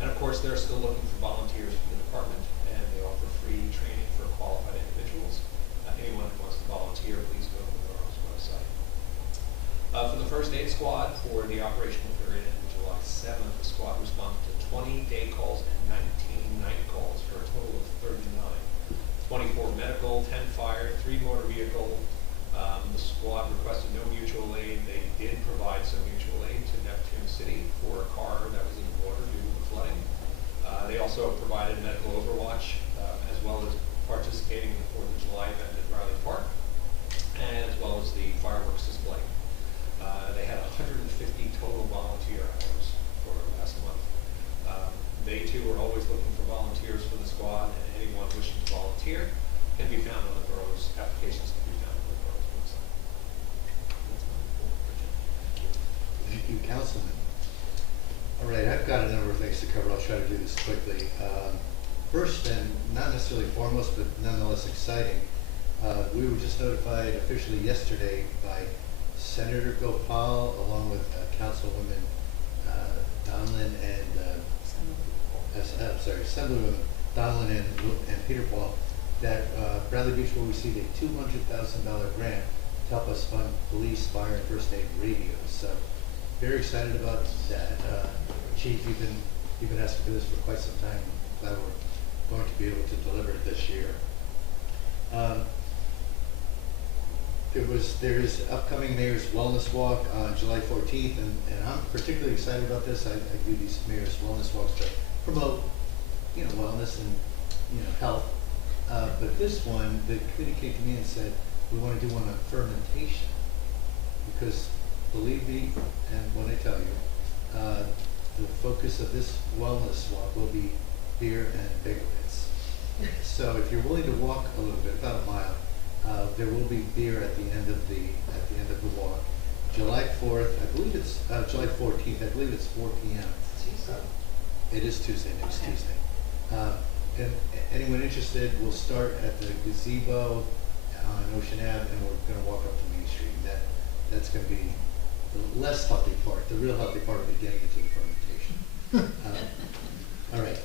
And of course, they're still looking for volunteers for the department, and they offer free training for qualified individuals. Anyone who wants to volunteer, please go to the borough's website. For the first aid squad, for the operational period ending July 7th, the squad responded to 20 day calls and 19 night calls for a total of 39. 24 medical, 10 fire, 3 motor vehicle. The squad requested no mutual aid. They did provide some mutual aid to Neptune City for a car that was in water due to the flooding. They also provided medical overwatch, as well as participating in the 4th of July event at Riley Park, and as well as the fireworks display. They had 150 total volunteer hours for last month. They too are always looking for volunteers for the squad, and anyone wishing to volunteer can be found on the borough's applications can be found on the borough's website. That's my report, Richard. Thank you, Councilman. All right, I've got a number of things to cover. I'll try to do this quickly. First, and not necessarily foremost, but nonetheless exciting, we were just notified officially yesterday by Senator Gopal, along with Councilwoman Donlin and Assemblywoman Donlin and Peter Paul, that Bradley Beach will receive a $200,000 grant to help us fund police, fire, and first aid radios. So, very excited about that. Chief, you've been asking for this for quite some time. Glad we're going to be able to deliver it this year. there's upcoming Mayor's Wellness Walk on July 14th, and I'm particularly excited about this. I do these Mayor's Wellness Walks to promote, wellness and, health. But this one, the committee came to me and said, we want to do one on fermentation. Because believe me, and when I tell you, the focus of this wellness walk will be beer and bagel bits. So if you're willing to walk a little bit, about a mile, there will be beer at the end of the walk. July 4th, I believe it's July 14th. I believe it's 4 p.m. It is Tuesday, next Tuesday. And anyone interested, we'll start at the gazebo on Ocean Ave, and we're going to walk up to Main Street. That's going to be the less healthy part. The real healthy part will be getting into the fermentation. All right.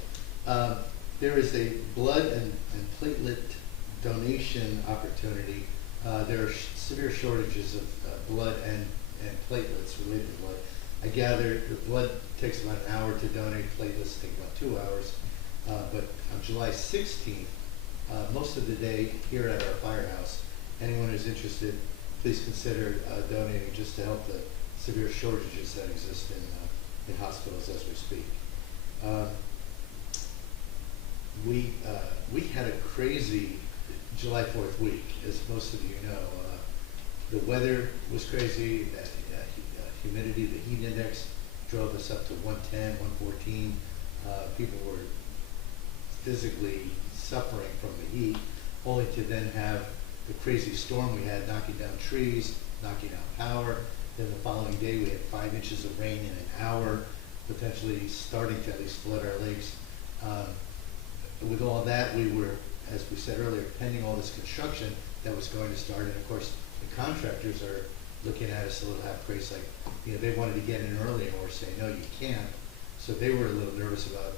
There is a blood and platelet donation opportunity. There are severe shortages of blood and platelets related to blood. I gather the blood takes about an hour to donate, platelets take about 2 hours. But on July 16th, most of the day here at our firehouse, anyone who's interested, please consider donating just to help the severe shortages that exist in hospitals as we speak. We had a crazy July 4th week, as most of you know. The weather was crazy, humidity, the heat index drove us up to 110, 114. People were physically suffering from the heat, only to then have the crazy storm we had knocking down trees, knocking out power. Then the following day we had 5 inches of rain in an hour, potentially starting to at least flood our lakes. With all that, we were, as we said earlier, pending all this construction that was going to start. And of course, the contractors are looking at us a little half crazy, like, they wanted to get in early, and we're saying, no, you can't. So they were a little nervous about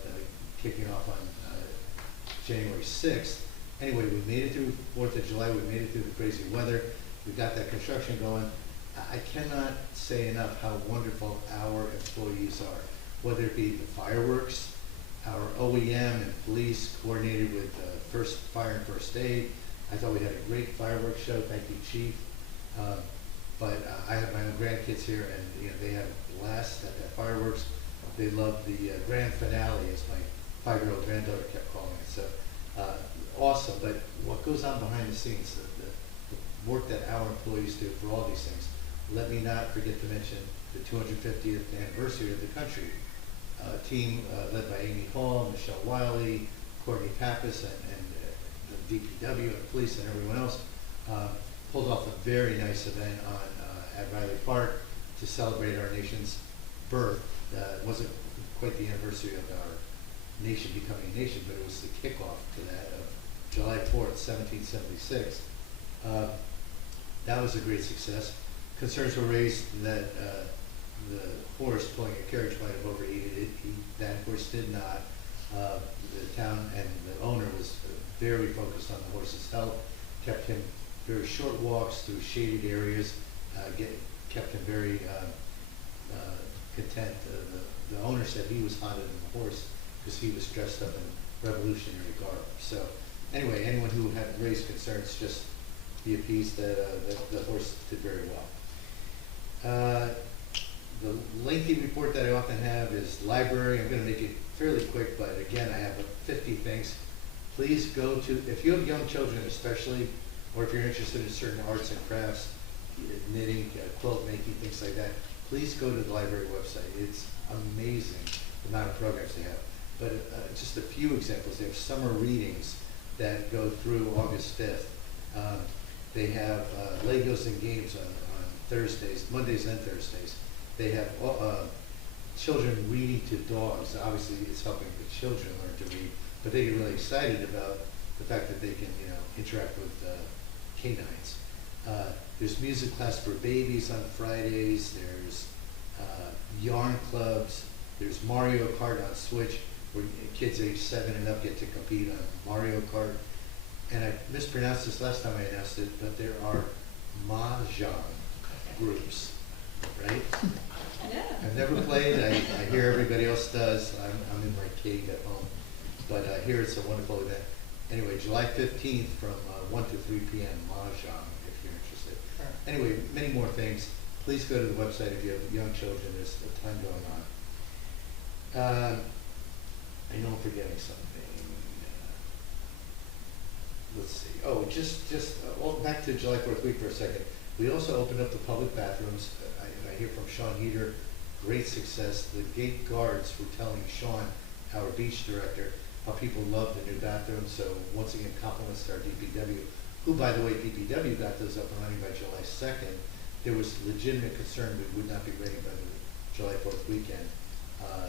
kicking off on January 6th. Anyway, we made it through 4th of July. We made it through the crazy weather. We got that construction going. I cannot say enough how wonderful our employees are, whether it be the fireworks, our OEM and police coordinated with first fire and first aid. I thought we had a great fireworks show. Thank you, Chief. But I have my own grandkids here, and they have a blast at that fireworks. They love the grand finale, as my 5-year-old granddaughter kept calling it. So awesome. But what goes on behind the scenes, the work that our employees do for all these things. Let me not forget to mention the 250th anniversary of the country. Team led by Amy Hall, Michelle Wiley, Courtney Pappas, and the DPW and the police and everyone else pulled off a very nice event at Riley Park to celebrate our nation's birth. It wasn't quite the anniversary of our nation becoming a nation, but it was the kickoff to that of July 4th, 1776. That was a great success. Concerns were raised that the horse pulling a carriage might have overheated it. That, of course, did not. The town and the owner was very focused on the horse's health, kept him very short walks through shaded areas, kept him very content. The owner said he was hotter than the horse because he was dressed up in revolutionary garb. So anyway, anyone who had raised concerns, just be appeased that the horse did very well. The lengthy report that I often have is library. I'm going to make it fairly quick, but again, I have 50 things. Please go to, if you have young children especially, or if you're interested in certain arts and crafts, knitting, quilt making, things like that, please go to the library website. It's amazing the amount of programs they have. But just a few examples. They have summer readings that go through August 5th. They have Legos and games on Thursdays, Mondays and Thursdays. They have children reading to dogs. Obviously, it's helping the children learn to read, but they get really excited about the fact that they can, interact with canines. There's music class for babies on Fridays. There's yarn clubs. There's Mario Kart on Switch, where kids age 7 and up get to compete on Mario Kart. And I mispronounced this last time I announced it, but there are mahjong groups, right? Yeah. I've never played. I hear everybody else does. I'm in my cave at home. But here it's a wonderful event. Anyway, July 15th from 1 to 3 p.m. Mahjong, if you're interested. Anyway, many more things. Please go to the website if you have young children. There's a ton going on. I know I'm forgetting something. Let's see. Oh, well, back to July 4th week for a second. We also opened up the public bathrooms. I hear from Sean Heater, great success. The gate guards were telling Sean, our beach director, how people love the new bathrooms. So once again, compliments to our DPW, who, by the way, DPW got those up and running by July 2nd. There was legitimate concern we would not be ready by the July 4th weekend.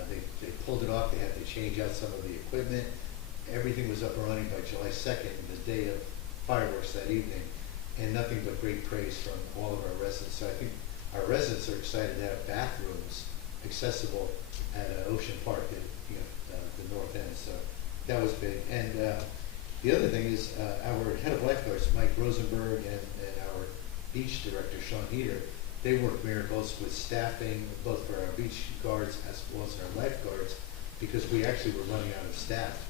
They pulled it off. They had to change out some of the equipment. Everything was up and running by July 2nd, the day of fireworks that evening, and nothing but great praise from all of our residents. So I think our residents are excited to have bathrooms accessible at Ocean Park, at the north end. So that was big. And the other thing is our head of lifeguards, Mike Rosenberg, and our beach director, Sean Heater, they worked miracles with staffing, both for our beach guards as well as our lifeguards, because we actually were running out of staff.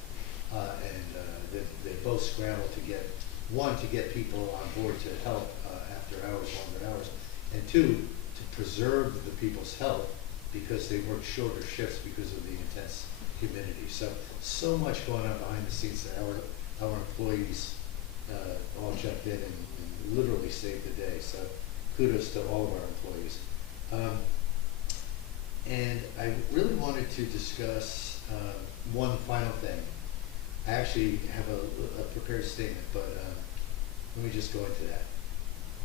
They both scrambled to get people on board to help after hours, longer hours, and two, to preserve the people's health, because they worked shorter shifts because of the intense humidity. So much going on behind the scenes that our employees all jumped in and literally saved the day. So kudos to all of our employees. And I really wanted to discuss one final thing. I actually have a prepared statement, but let me just go into that.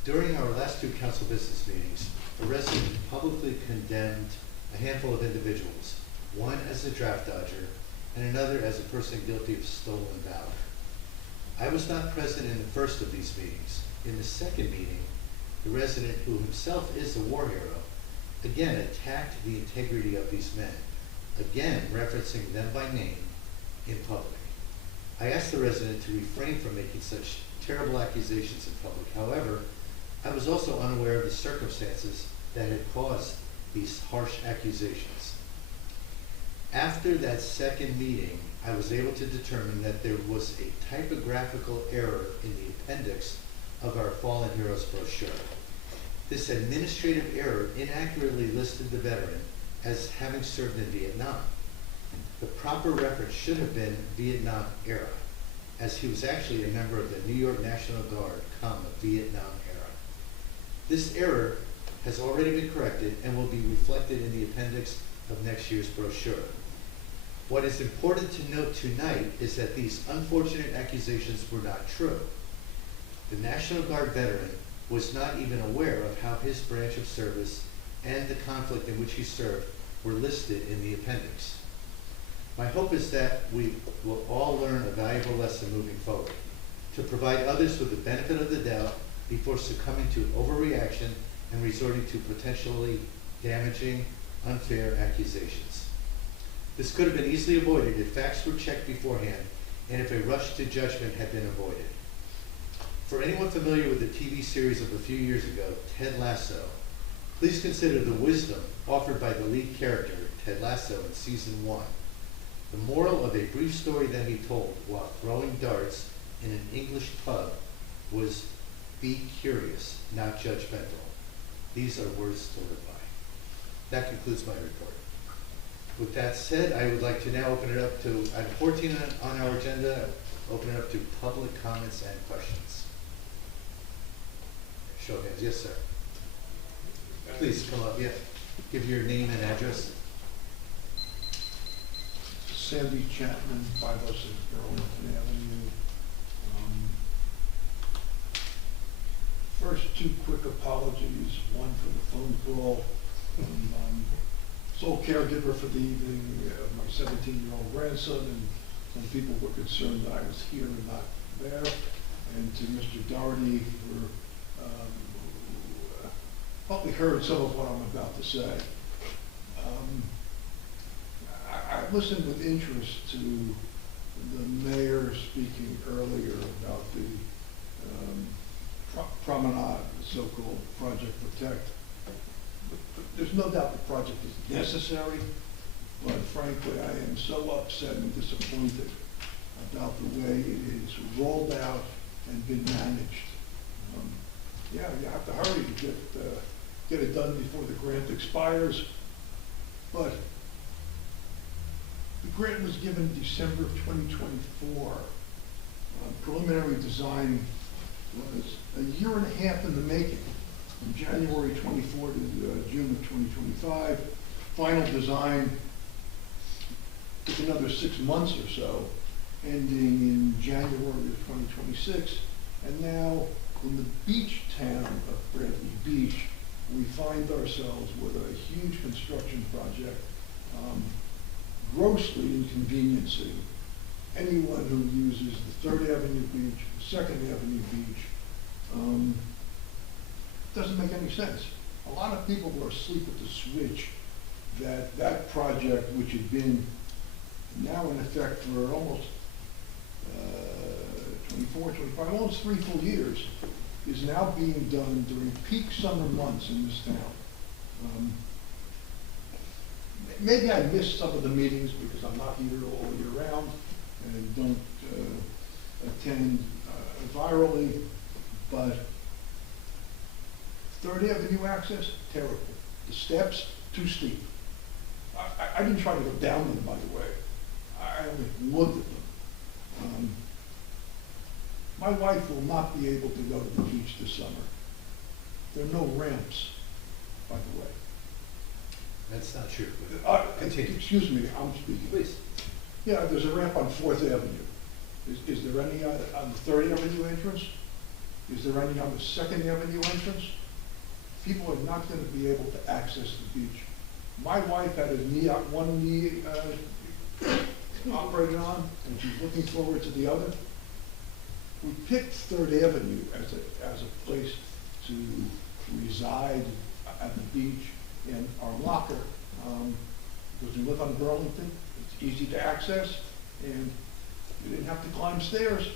During our last two council business meetings, a resident publicly condemned a handful of individuals, one as a draft dodger and another as a person guilty of stolen valor. I was not present in the first of these meetings. In the second meeting, the resident, who himself is a war hero, again attacked the integrity of these men, again referencing them by name in public. I asked the resident to refrain from making such terrible accusations in public. However, I was also unaware of the circumstances that had caused these harsh accusations. After that second meeting, I was able to determine that there was a typographical error in the appendix of our Fallen Heroes brochure. This administrative error inaccurately listed the veteran as having served in Vietnam. The proper reference should have been Vietnam era, as he was actually a member of the New York National Guard, Vietnam era. This error has already been corrected and will be reflected in the appendix of next year's brochure. What is important to note tonight is that these unfortunate accusations were not true. The National Guard veteran was not even aware of how his branch of service and the conflict in which he served were listed in the appendix. My hope is that we will all learn a valuable lesson moving forward, to provide others with the benefit of the doubt before succumbing to overreaction and resorting to potentially damaging, unfair accusations. This could have been easily avoided if facts were checked beforehand and if a rush to judgment had been avoided. For anyone familiar with the TV series of a few years ago, Ted Lasso, please consider the wisdom offered by the lead character, Ted Lasso, in season 1. The moral of a brief story that he told while throwing darts in an English pub was, be curious, not judgmental. These are words to live by. That concludes my report. With that said, I would like to now open it up to item 14 on our agenda, open it up to public comments and questions. Show of hands. Yes, sir. Please come up. Yeah. Give your name and address. Sandy Chapman, 506 Burlington Avenue. First, two quick apologies. One for the phone call. Sole caregiver for the evening of my 17-year-old grandson, and some people were concerned that I was here and not there. And to Mr. Doherty, for probably heard some of what I'm about to say. I listened with interest to the mayor speaking earlier about the promenade, the so-called Project Protect. But there's no doubt the project is necessary, but frankly, I am so upset and disappointed about the way it is rolled out and been managed. Yeah, you have to hurry to get it done before the grant expires, but the grant was given December of 2024. Preliminary design was a year and a half in the making, from January 24 to June of 2025. Final design took another 6 months or so, ending in January of 2026. And now, in the beach town of Bradley Beach, we find ourselves with a huge construction project, grossly inconveniencing anyone who uses the 3rd Avenue Beach, the 2nd Avenue Beach. Doesn't make any sense. A lot of people were asleep at the switch that that project, which had been now in effect for almost 24, 25, almost 3 full years, is now being done during peak summer months in this town. Maybe I missed some of the meetings because I'm not here all year round and don't attend virally, but 3rd Avenue access, terrible. The steps, too steep. I didn't try to go down them, by the way. I only looked at them. My wife will not be able to go to the beach this summer. There are no ramps, by the way. That's not true. Continue. Excuse me, I'm speaking. Please. Yeah, there's a ramp on 4th Avenue. Is there any on the 3rd Avenue entrance? Is there any on the 2nd Avenue entrance? People are not going to be able to access the beach. My wife had one knee operated on, and she's looking forward to the other. We picked 3rd Avenue as a place to reside at the beach in our locker, because we live on Burlington. It's easy to access, and you didn't have to climb stairs.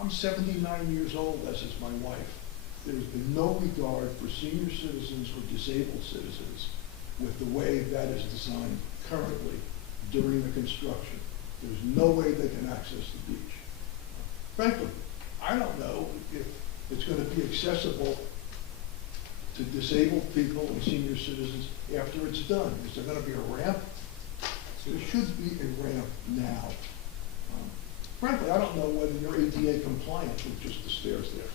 I'm 79 years old, as is my wife. There's been no regard for senior citizens or disabled citizens with the way that is designed currently during the construction. There's no way they can access the beach. Frankly, I don't know if it's going to be accessible to disabled people and senior citizens after it's done. Is there going to be a ramp? There should be a ramp now. Frankly, I don't know whether you're ADA compliant with just the stairs there.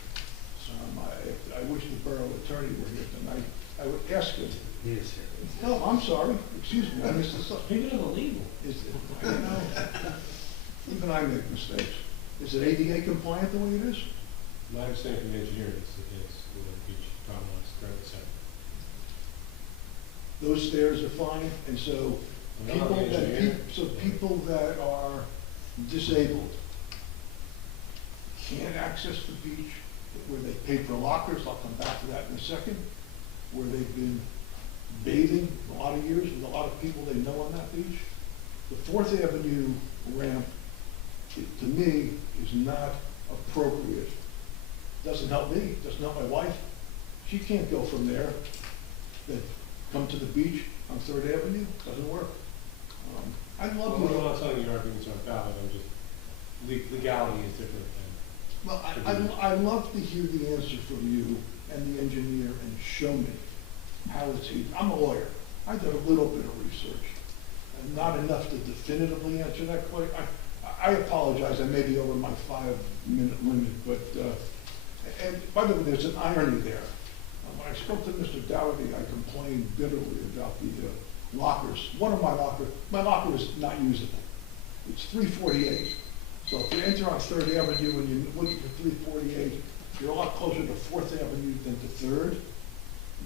I wish the borough attorney were here tonight. I would ask him. He is here. No, I'm sorry. Excuse me. I missed this up. Maybe it's illegal. I don't know. Even I make mistakes. Is it ADA compliant the way it is? My understanding from the engineer is within the beach promenade, currently set. Those stairs are fine, and so I'm not the engineer. people that are disabled can't access the beach, where they pay for lockers. I'll come back to that in a second. Where they've been bathing a lot of years with a lot of people they know on that beach. The 4th Avenue ramp, to me, is not appropriate. Doesn't help me, doesn't help my wife. She can't go from there, then come to the beach on 3rd Avenue, doesn't work. I'd love I'm to. not telling your arguments aren't valid, I'm just, legality is different than. Well, I'd love to hear the answer from you and the engineer and show me how it's easy. I'm a lawyer. I did a little bit of research, and not enough to definitively answer that question. I apologize, I may be over my 5-minute limit, but, and by the way, there's an irony there. When I spoke to Mr. Dougherty, I complained bitterly about the lockers. One of my locker is not usable. It's 348. So if you enter on 3rd Avenue and you're looking for 348, you're a lot closer to 4th Avenue than to 3rd.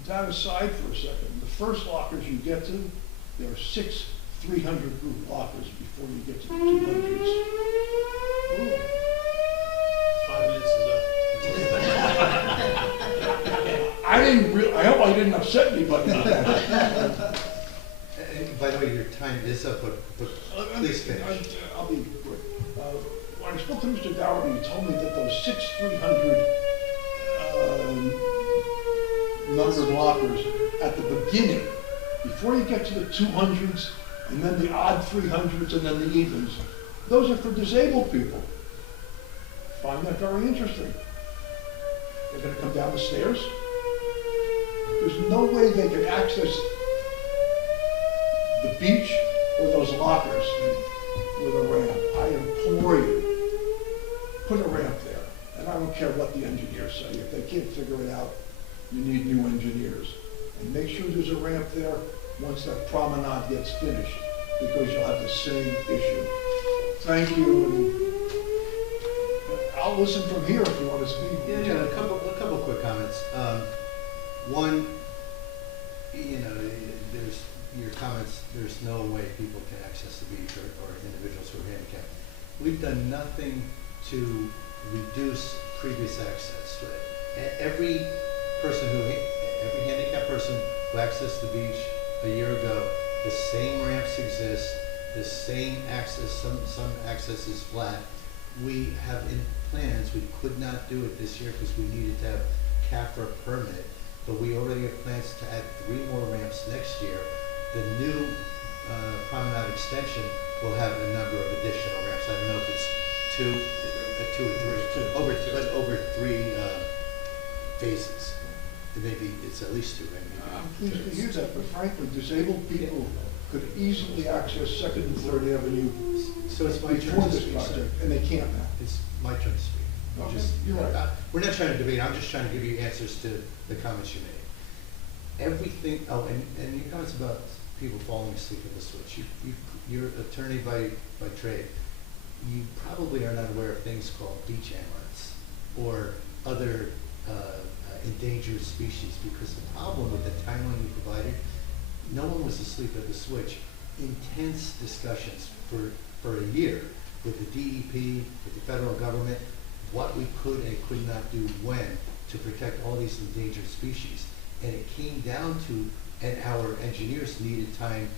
Down aside for a second, the first lockers you get to, there are 6 300 group lockers before you get to the 200s. Ooh. 5 minutes is up. I hope I didn't upset anybody with that. And by the way, your time is up, but please finish. I'll be quick. When I spoke to Mr. Dougherty, he told me that those 6 300 numbered lockers at the beginning, before you get to the 200s, and then the odd 300s, and then the evens, Those are for disabled people. Find that very interesting. They're gonna come down the stairs. There's no way they can access the beach or those lockers with a ramp. I implore you, put a ramp there. And I don't care what the engineers say. If they can't figure it out, you need new engineers. And make sure there's a ramp there once that promenade gets finished, because you'll have the same issue. Thank you, and I'll listen from here if you want to speak. Yeah, a couple quick comments. One, you know, there's your comments, there's no way people can access the beach or individuals who are handicapped. We've done nothing to reduce previous access. Every handicapped person who accessed the beach a year ago, the same ramps exist, the same access, some access is flat. We have in plans, we could not do it this year because we needed to have CAFRA permit, but we already have plans to add 3 more ramps next year. The new promenade extension will have a number of additional ramps. I don't know if it's 2 or 3, but over 3 phases. Maybe it's at least 2, I'm maybe. pleased to hear that, but frankly, disabled people could easily access 2nd and 3rd Avenue So it's my turn before to this speak, sir. project, and they can't now. It's my turn to speak. Okay, Just- you're right. We're not trying to debate, I'm just trying to give you answers to the comments you made. Everything, and your comments about people falling asleep at the switch. You're an attorney by trade. You probably are not aware of things called beach ammonites or other endangered species, because the problem with the timeline you provided, no one was asleep at the switch. Intense discussions for a year with the DEP, with the federal government, what we could and could not do when to protect all these endangered species. And it came down to, and our engineers needed time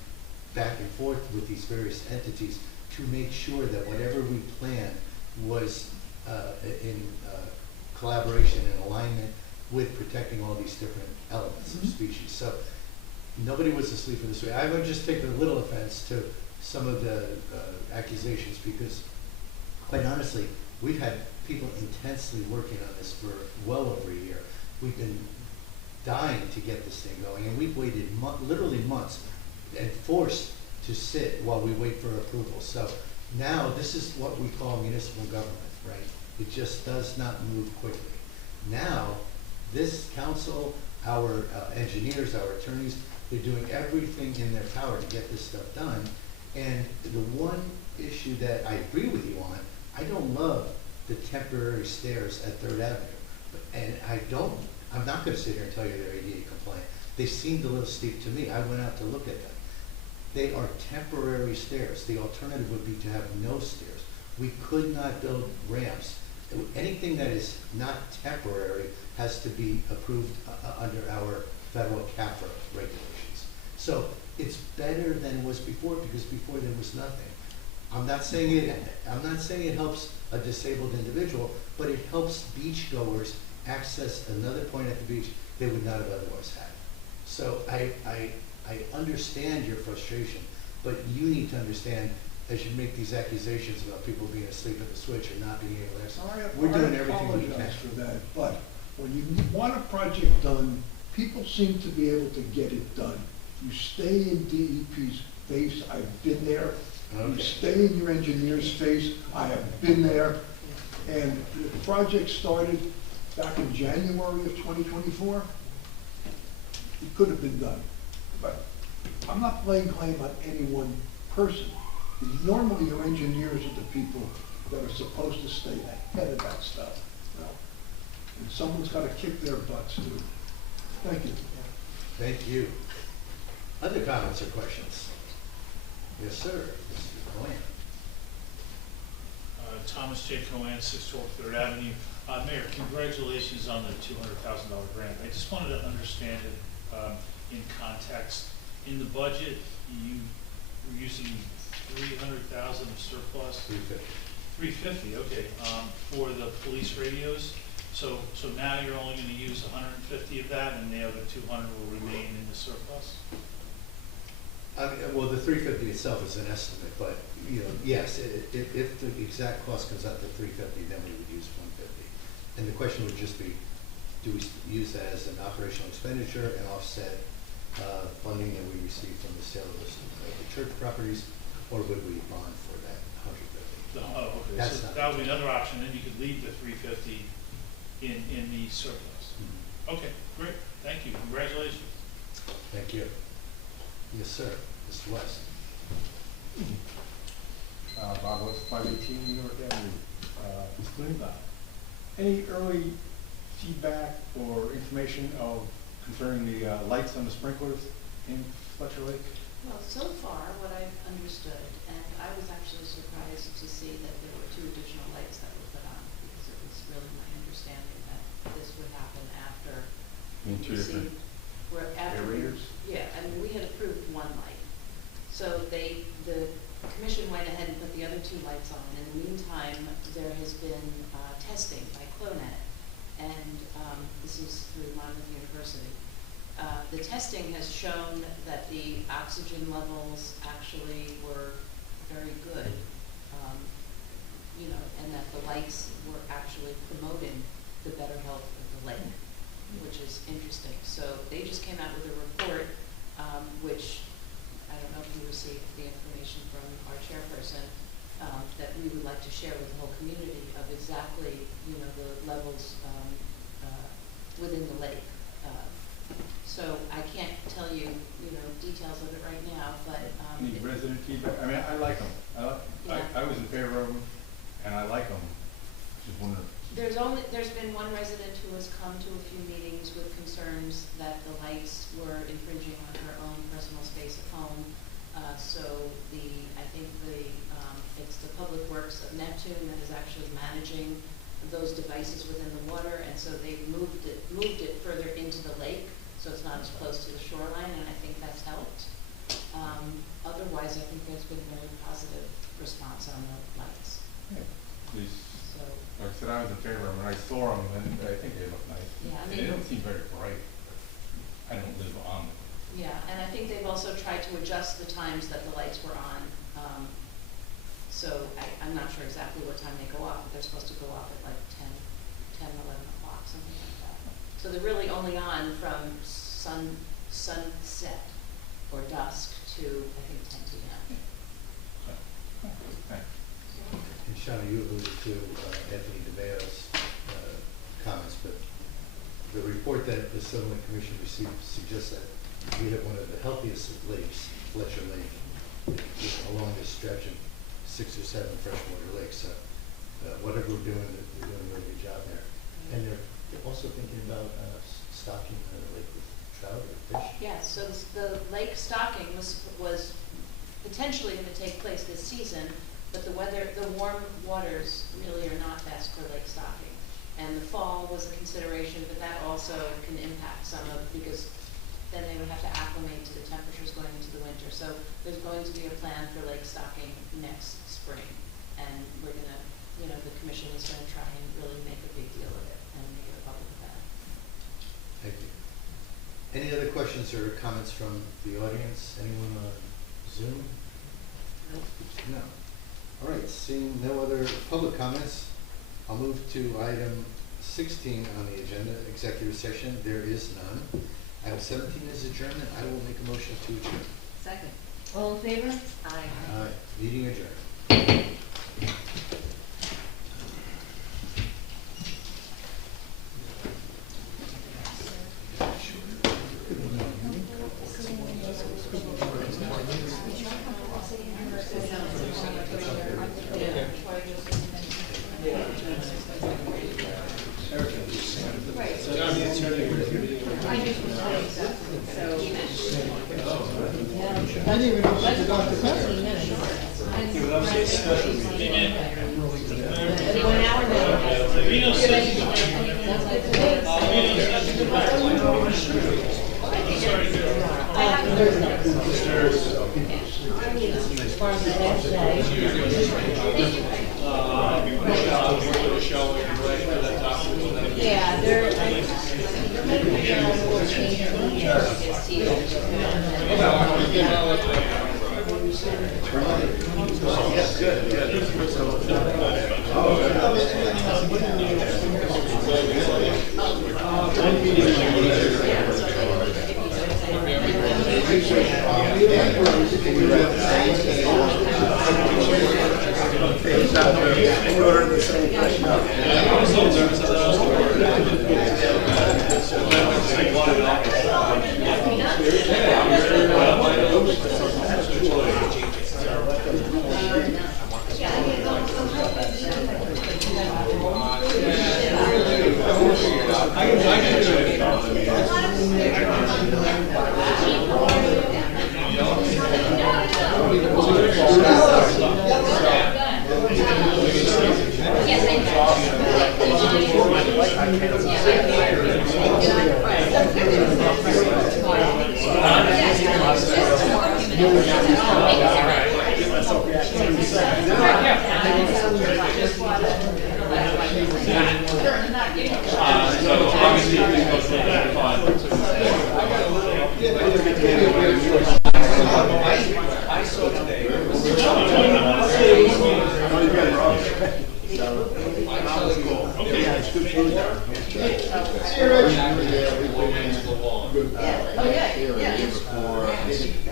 back and forth with these various entities to make sure that whatever we planned was in collaboration and alignment with protecting all these different elements of species. So nobody was asleep in this way. I would just take a little offense to some of the accusations, because quite honestly, we've had people intensely working on this for well over a year. We've been dying to get this thing going, and we've waited literally months and forced to sit while we wait for approval. So now this is what we call municipal government, right? It just does not move quickly. Now, this council, our engineers, our attorneys, they're doing everything in their power to get this stuff done. And the one issue that I agree with you on, I don't love the temporary stairs at 3rd Avenue. And I'm not gonna sit here and tell you they're ADA compliant. They seemed a little steep to me. I went out to look at them. They are temporary stairs. The alternative would be to have no stairs. We could not build ramps. Anything that is not temporary has to be approved under our federal CAFRA regulations. So it's better than it was before, because before there was nothing. I'm not saying it helps a disabled individual, but it helps beachgoers access another point at the beach they would not have otherwise had. So I understand your frustration, but you need to understand, as you make these accusations about people being asleep at the switch or not being able to access, we're doing everything we can. I apologize for that, but when you want a project done, people seem to be able to get it done. You stay in DEP's face, I've been there. You Okay. stay in your engineer's face, I have been there. And the project started back in January of 2024. It could have been done, but I'm not laying claim on any one person. Normally, your engineers are the people that are supposed to stay ahead of that stuff. You know? And someone's got to kick their butts too. Thank you. Thank you. Other comments or questions? Yes, sir. Mr. Cohen. Thomas J. Cohen, 612 3rd Avenue. Mayor, congratulations on the $200,000 grant. I just wanted to understand it in context. In the budget, you were using $300,000 of surplus. 350. $350, okay, for the police radios. So now you're only going to use $150 of that, and the other $200 will remain in the surplus? Well, the 350 itself is an estimate, but, you know, yes, if the exact cost comes out to 350, then we would use 150. And the question would just be, do we use that as an operational expenditure and offset funding that we receive from the sale of the church properties, or would we bond for that 150? Oh, okay, That's so not- that would be another option, then you could leave the 350 in the surplus. Mhm. Okay, great, thank you, congratulations. Thank you. Yes, sir. Mr. West. Bob West, 518 New York Avenue, East Cleveland. Any early feedback or information concerning the lights on the sprinklers in Fletcher Lake? Well, so far, what I've understood, and I was actually surprised to see that there were 2 additional lights that were put on, because it was really my understanding that this would happen after. You mean two we different received- we're after we- aerators? Yeah, I mean, we had approved 1 light. So the commission went ahead and put the other 2 lights on. In the meantime, there has been testing by Clonet, and this is through Monmouth University. The testing has shown that the oxygen levels actually were very good, you know, and that the lights were actually promoting the better health of the lake, which is interesting. So they just came out with a report, which I don't know if you received the information from our chairperson, that we would like to share with the whole community of exactly, you know, the levels within the lake. So I can't tell you, you know, details of it right now, but. Any resident feedback? I mean, I like them. I was in favor of them, and I like them. Just wondering. There's been one resident who has come to a few meetings with concerns that the lights were infringing on her own personal space at home. So I think it's the Public Works of Neptune that is actually managing those devices within the water, and so they've moved it further into the lake, so it's not as close to the shoreline, and I think that's helped. Otherwise, I think there's been a very positive response on the lights. Yeah. These, So, like I said, I was in favor of them, and I saw them, and I think they look nice. Yeah, I They mean- don't seem very bright. I don't live on them. yeah, and I think they've also tried to adjust the times that the lights were on. So I'm not sure exactly what time they go off, but they're supposed to go off at like 10, 11 o'clock, something like that. So they're really only on from sunset or dusk to, I think, 10 p.m. Thanks. And Shauna, you alluded to Anthony DeMeo's comments, but the report that the Settlement Commission received suggests that we have one of the healthiest lakes, Fletcher Lake, along this stretch of 6 or 7 freshwater lakes. So whatever we're doing a really good job there. And they're also thinking about stocking the lake with trout or fish. Yes, so the lake stocking was potentially going to take place this season, but the warm waters really are not best for lake stocking. And the fall was a consideration, but that also can impact some of, because then they would have to acclimate to the temperatures going into the winter. So there's going to be a plan for lake stocking next spring. And we're going to, you know, the commission is going to try and really make a big deal of it and make it a public event. Thank you. Any other questions or comments from the audience? Anyone on Zoom? No. All right, seeing no other public comments, I'll move to item 16 on the agenda, executive session. There is none. Item 17 is adjournment. I will make a motion to adjourn. Second. All in favor? Aye. Meeting adjourned. I didn't even know she was Dr. Pepper. 1 hour now. Yeah, they're making a little change.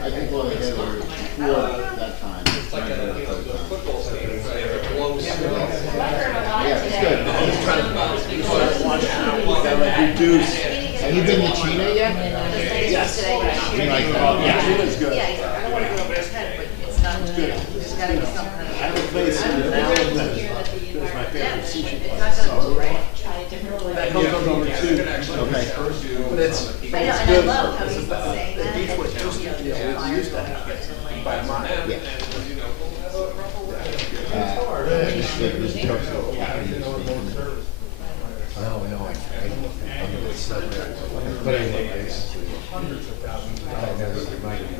I think we'll have before that time. It's like a football stadium, right? It blows. Yeah, it's good. I'm just trying to reduce. Have you been to China yet? Yes. You like that? Yeah. China's good. Yeah, I don't wanna go over his head, but it's not, there's gotta be some kind of. I have a place in Allen that is my favorite sushi It's place. not gonna look right. That comes on number 2. Okay. But it's, I know, and I love how he's saying that. Beach was used to have by a mile. Yeah. Just like this Churchill. No, I'm gonna stop there. But anyway, basically, I never reminded you.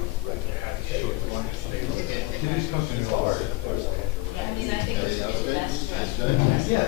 Can you just come to New York? I mean, I think it's the best. That's good. Yeah.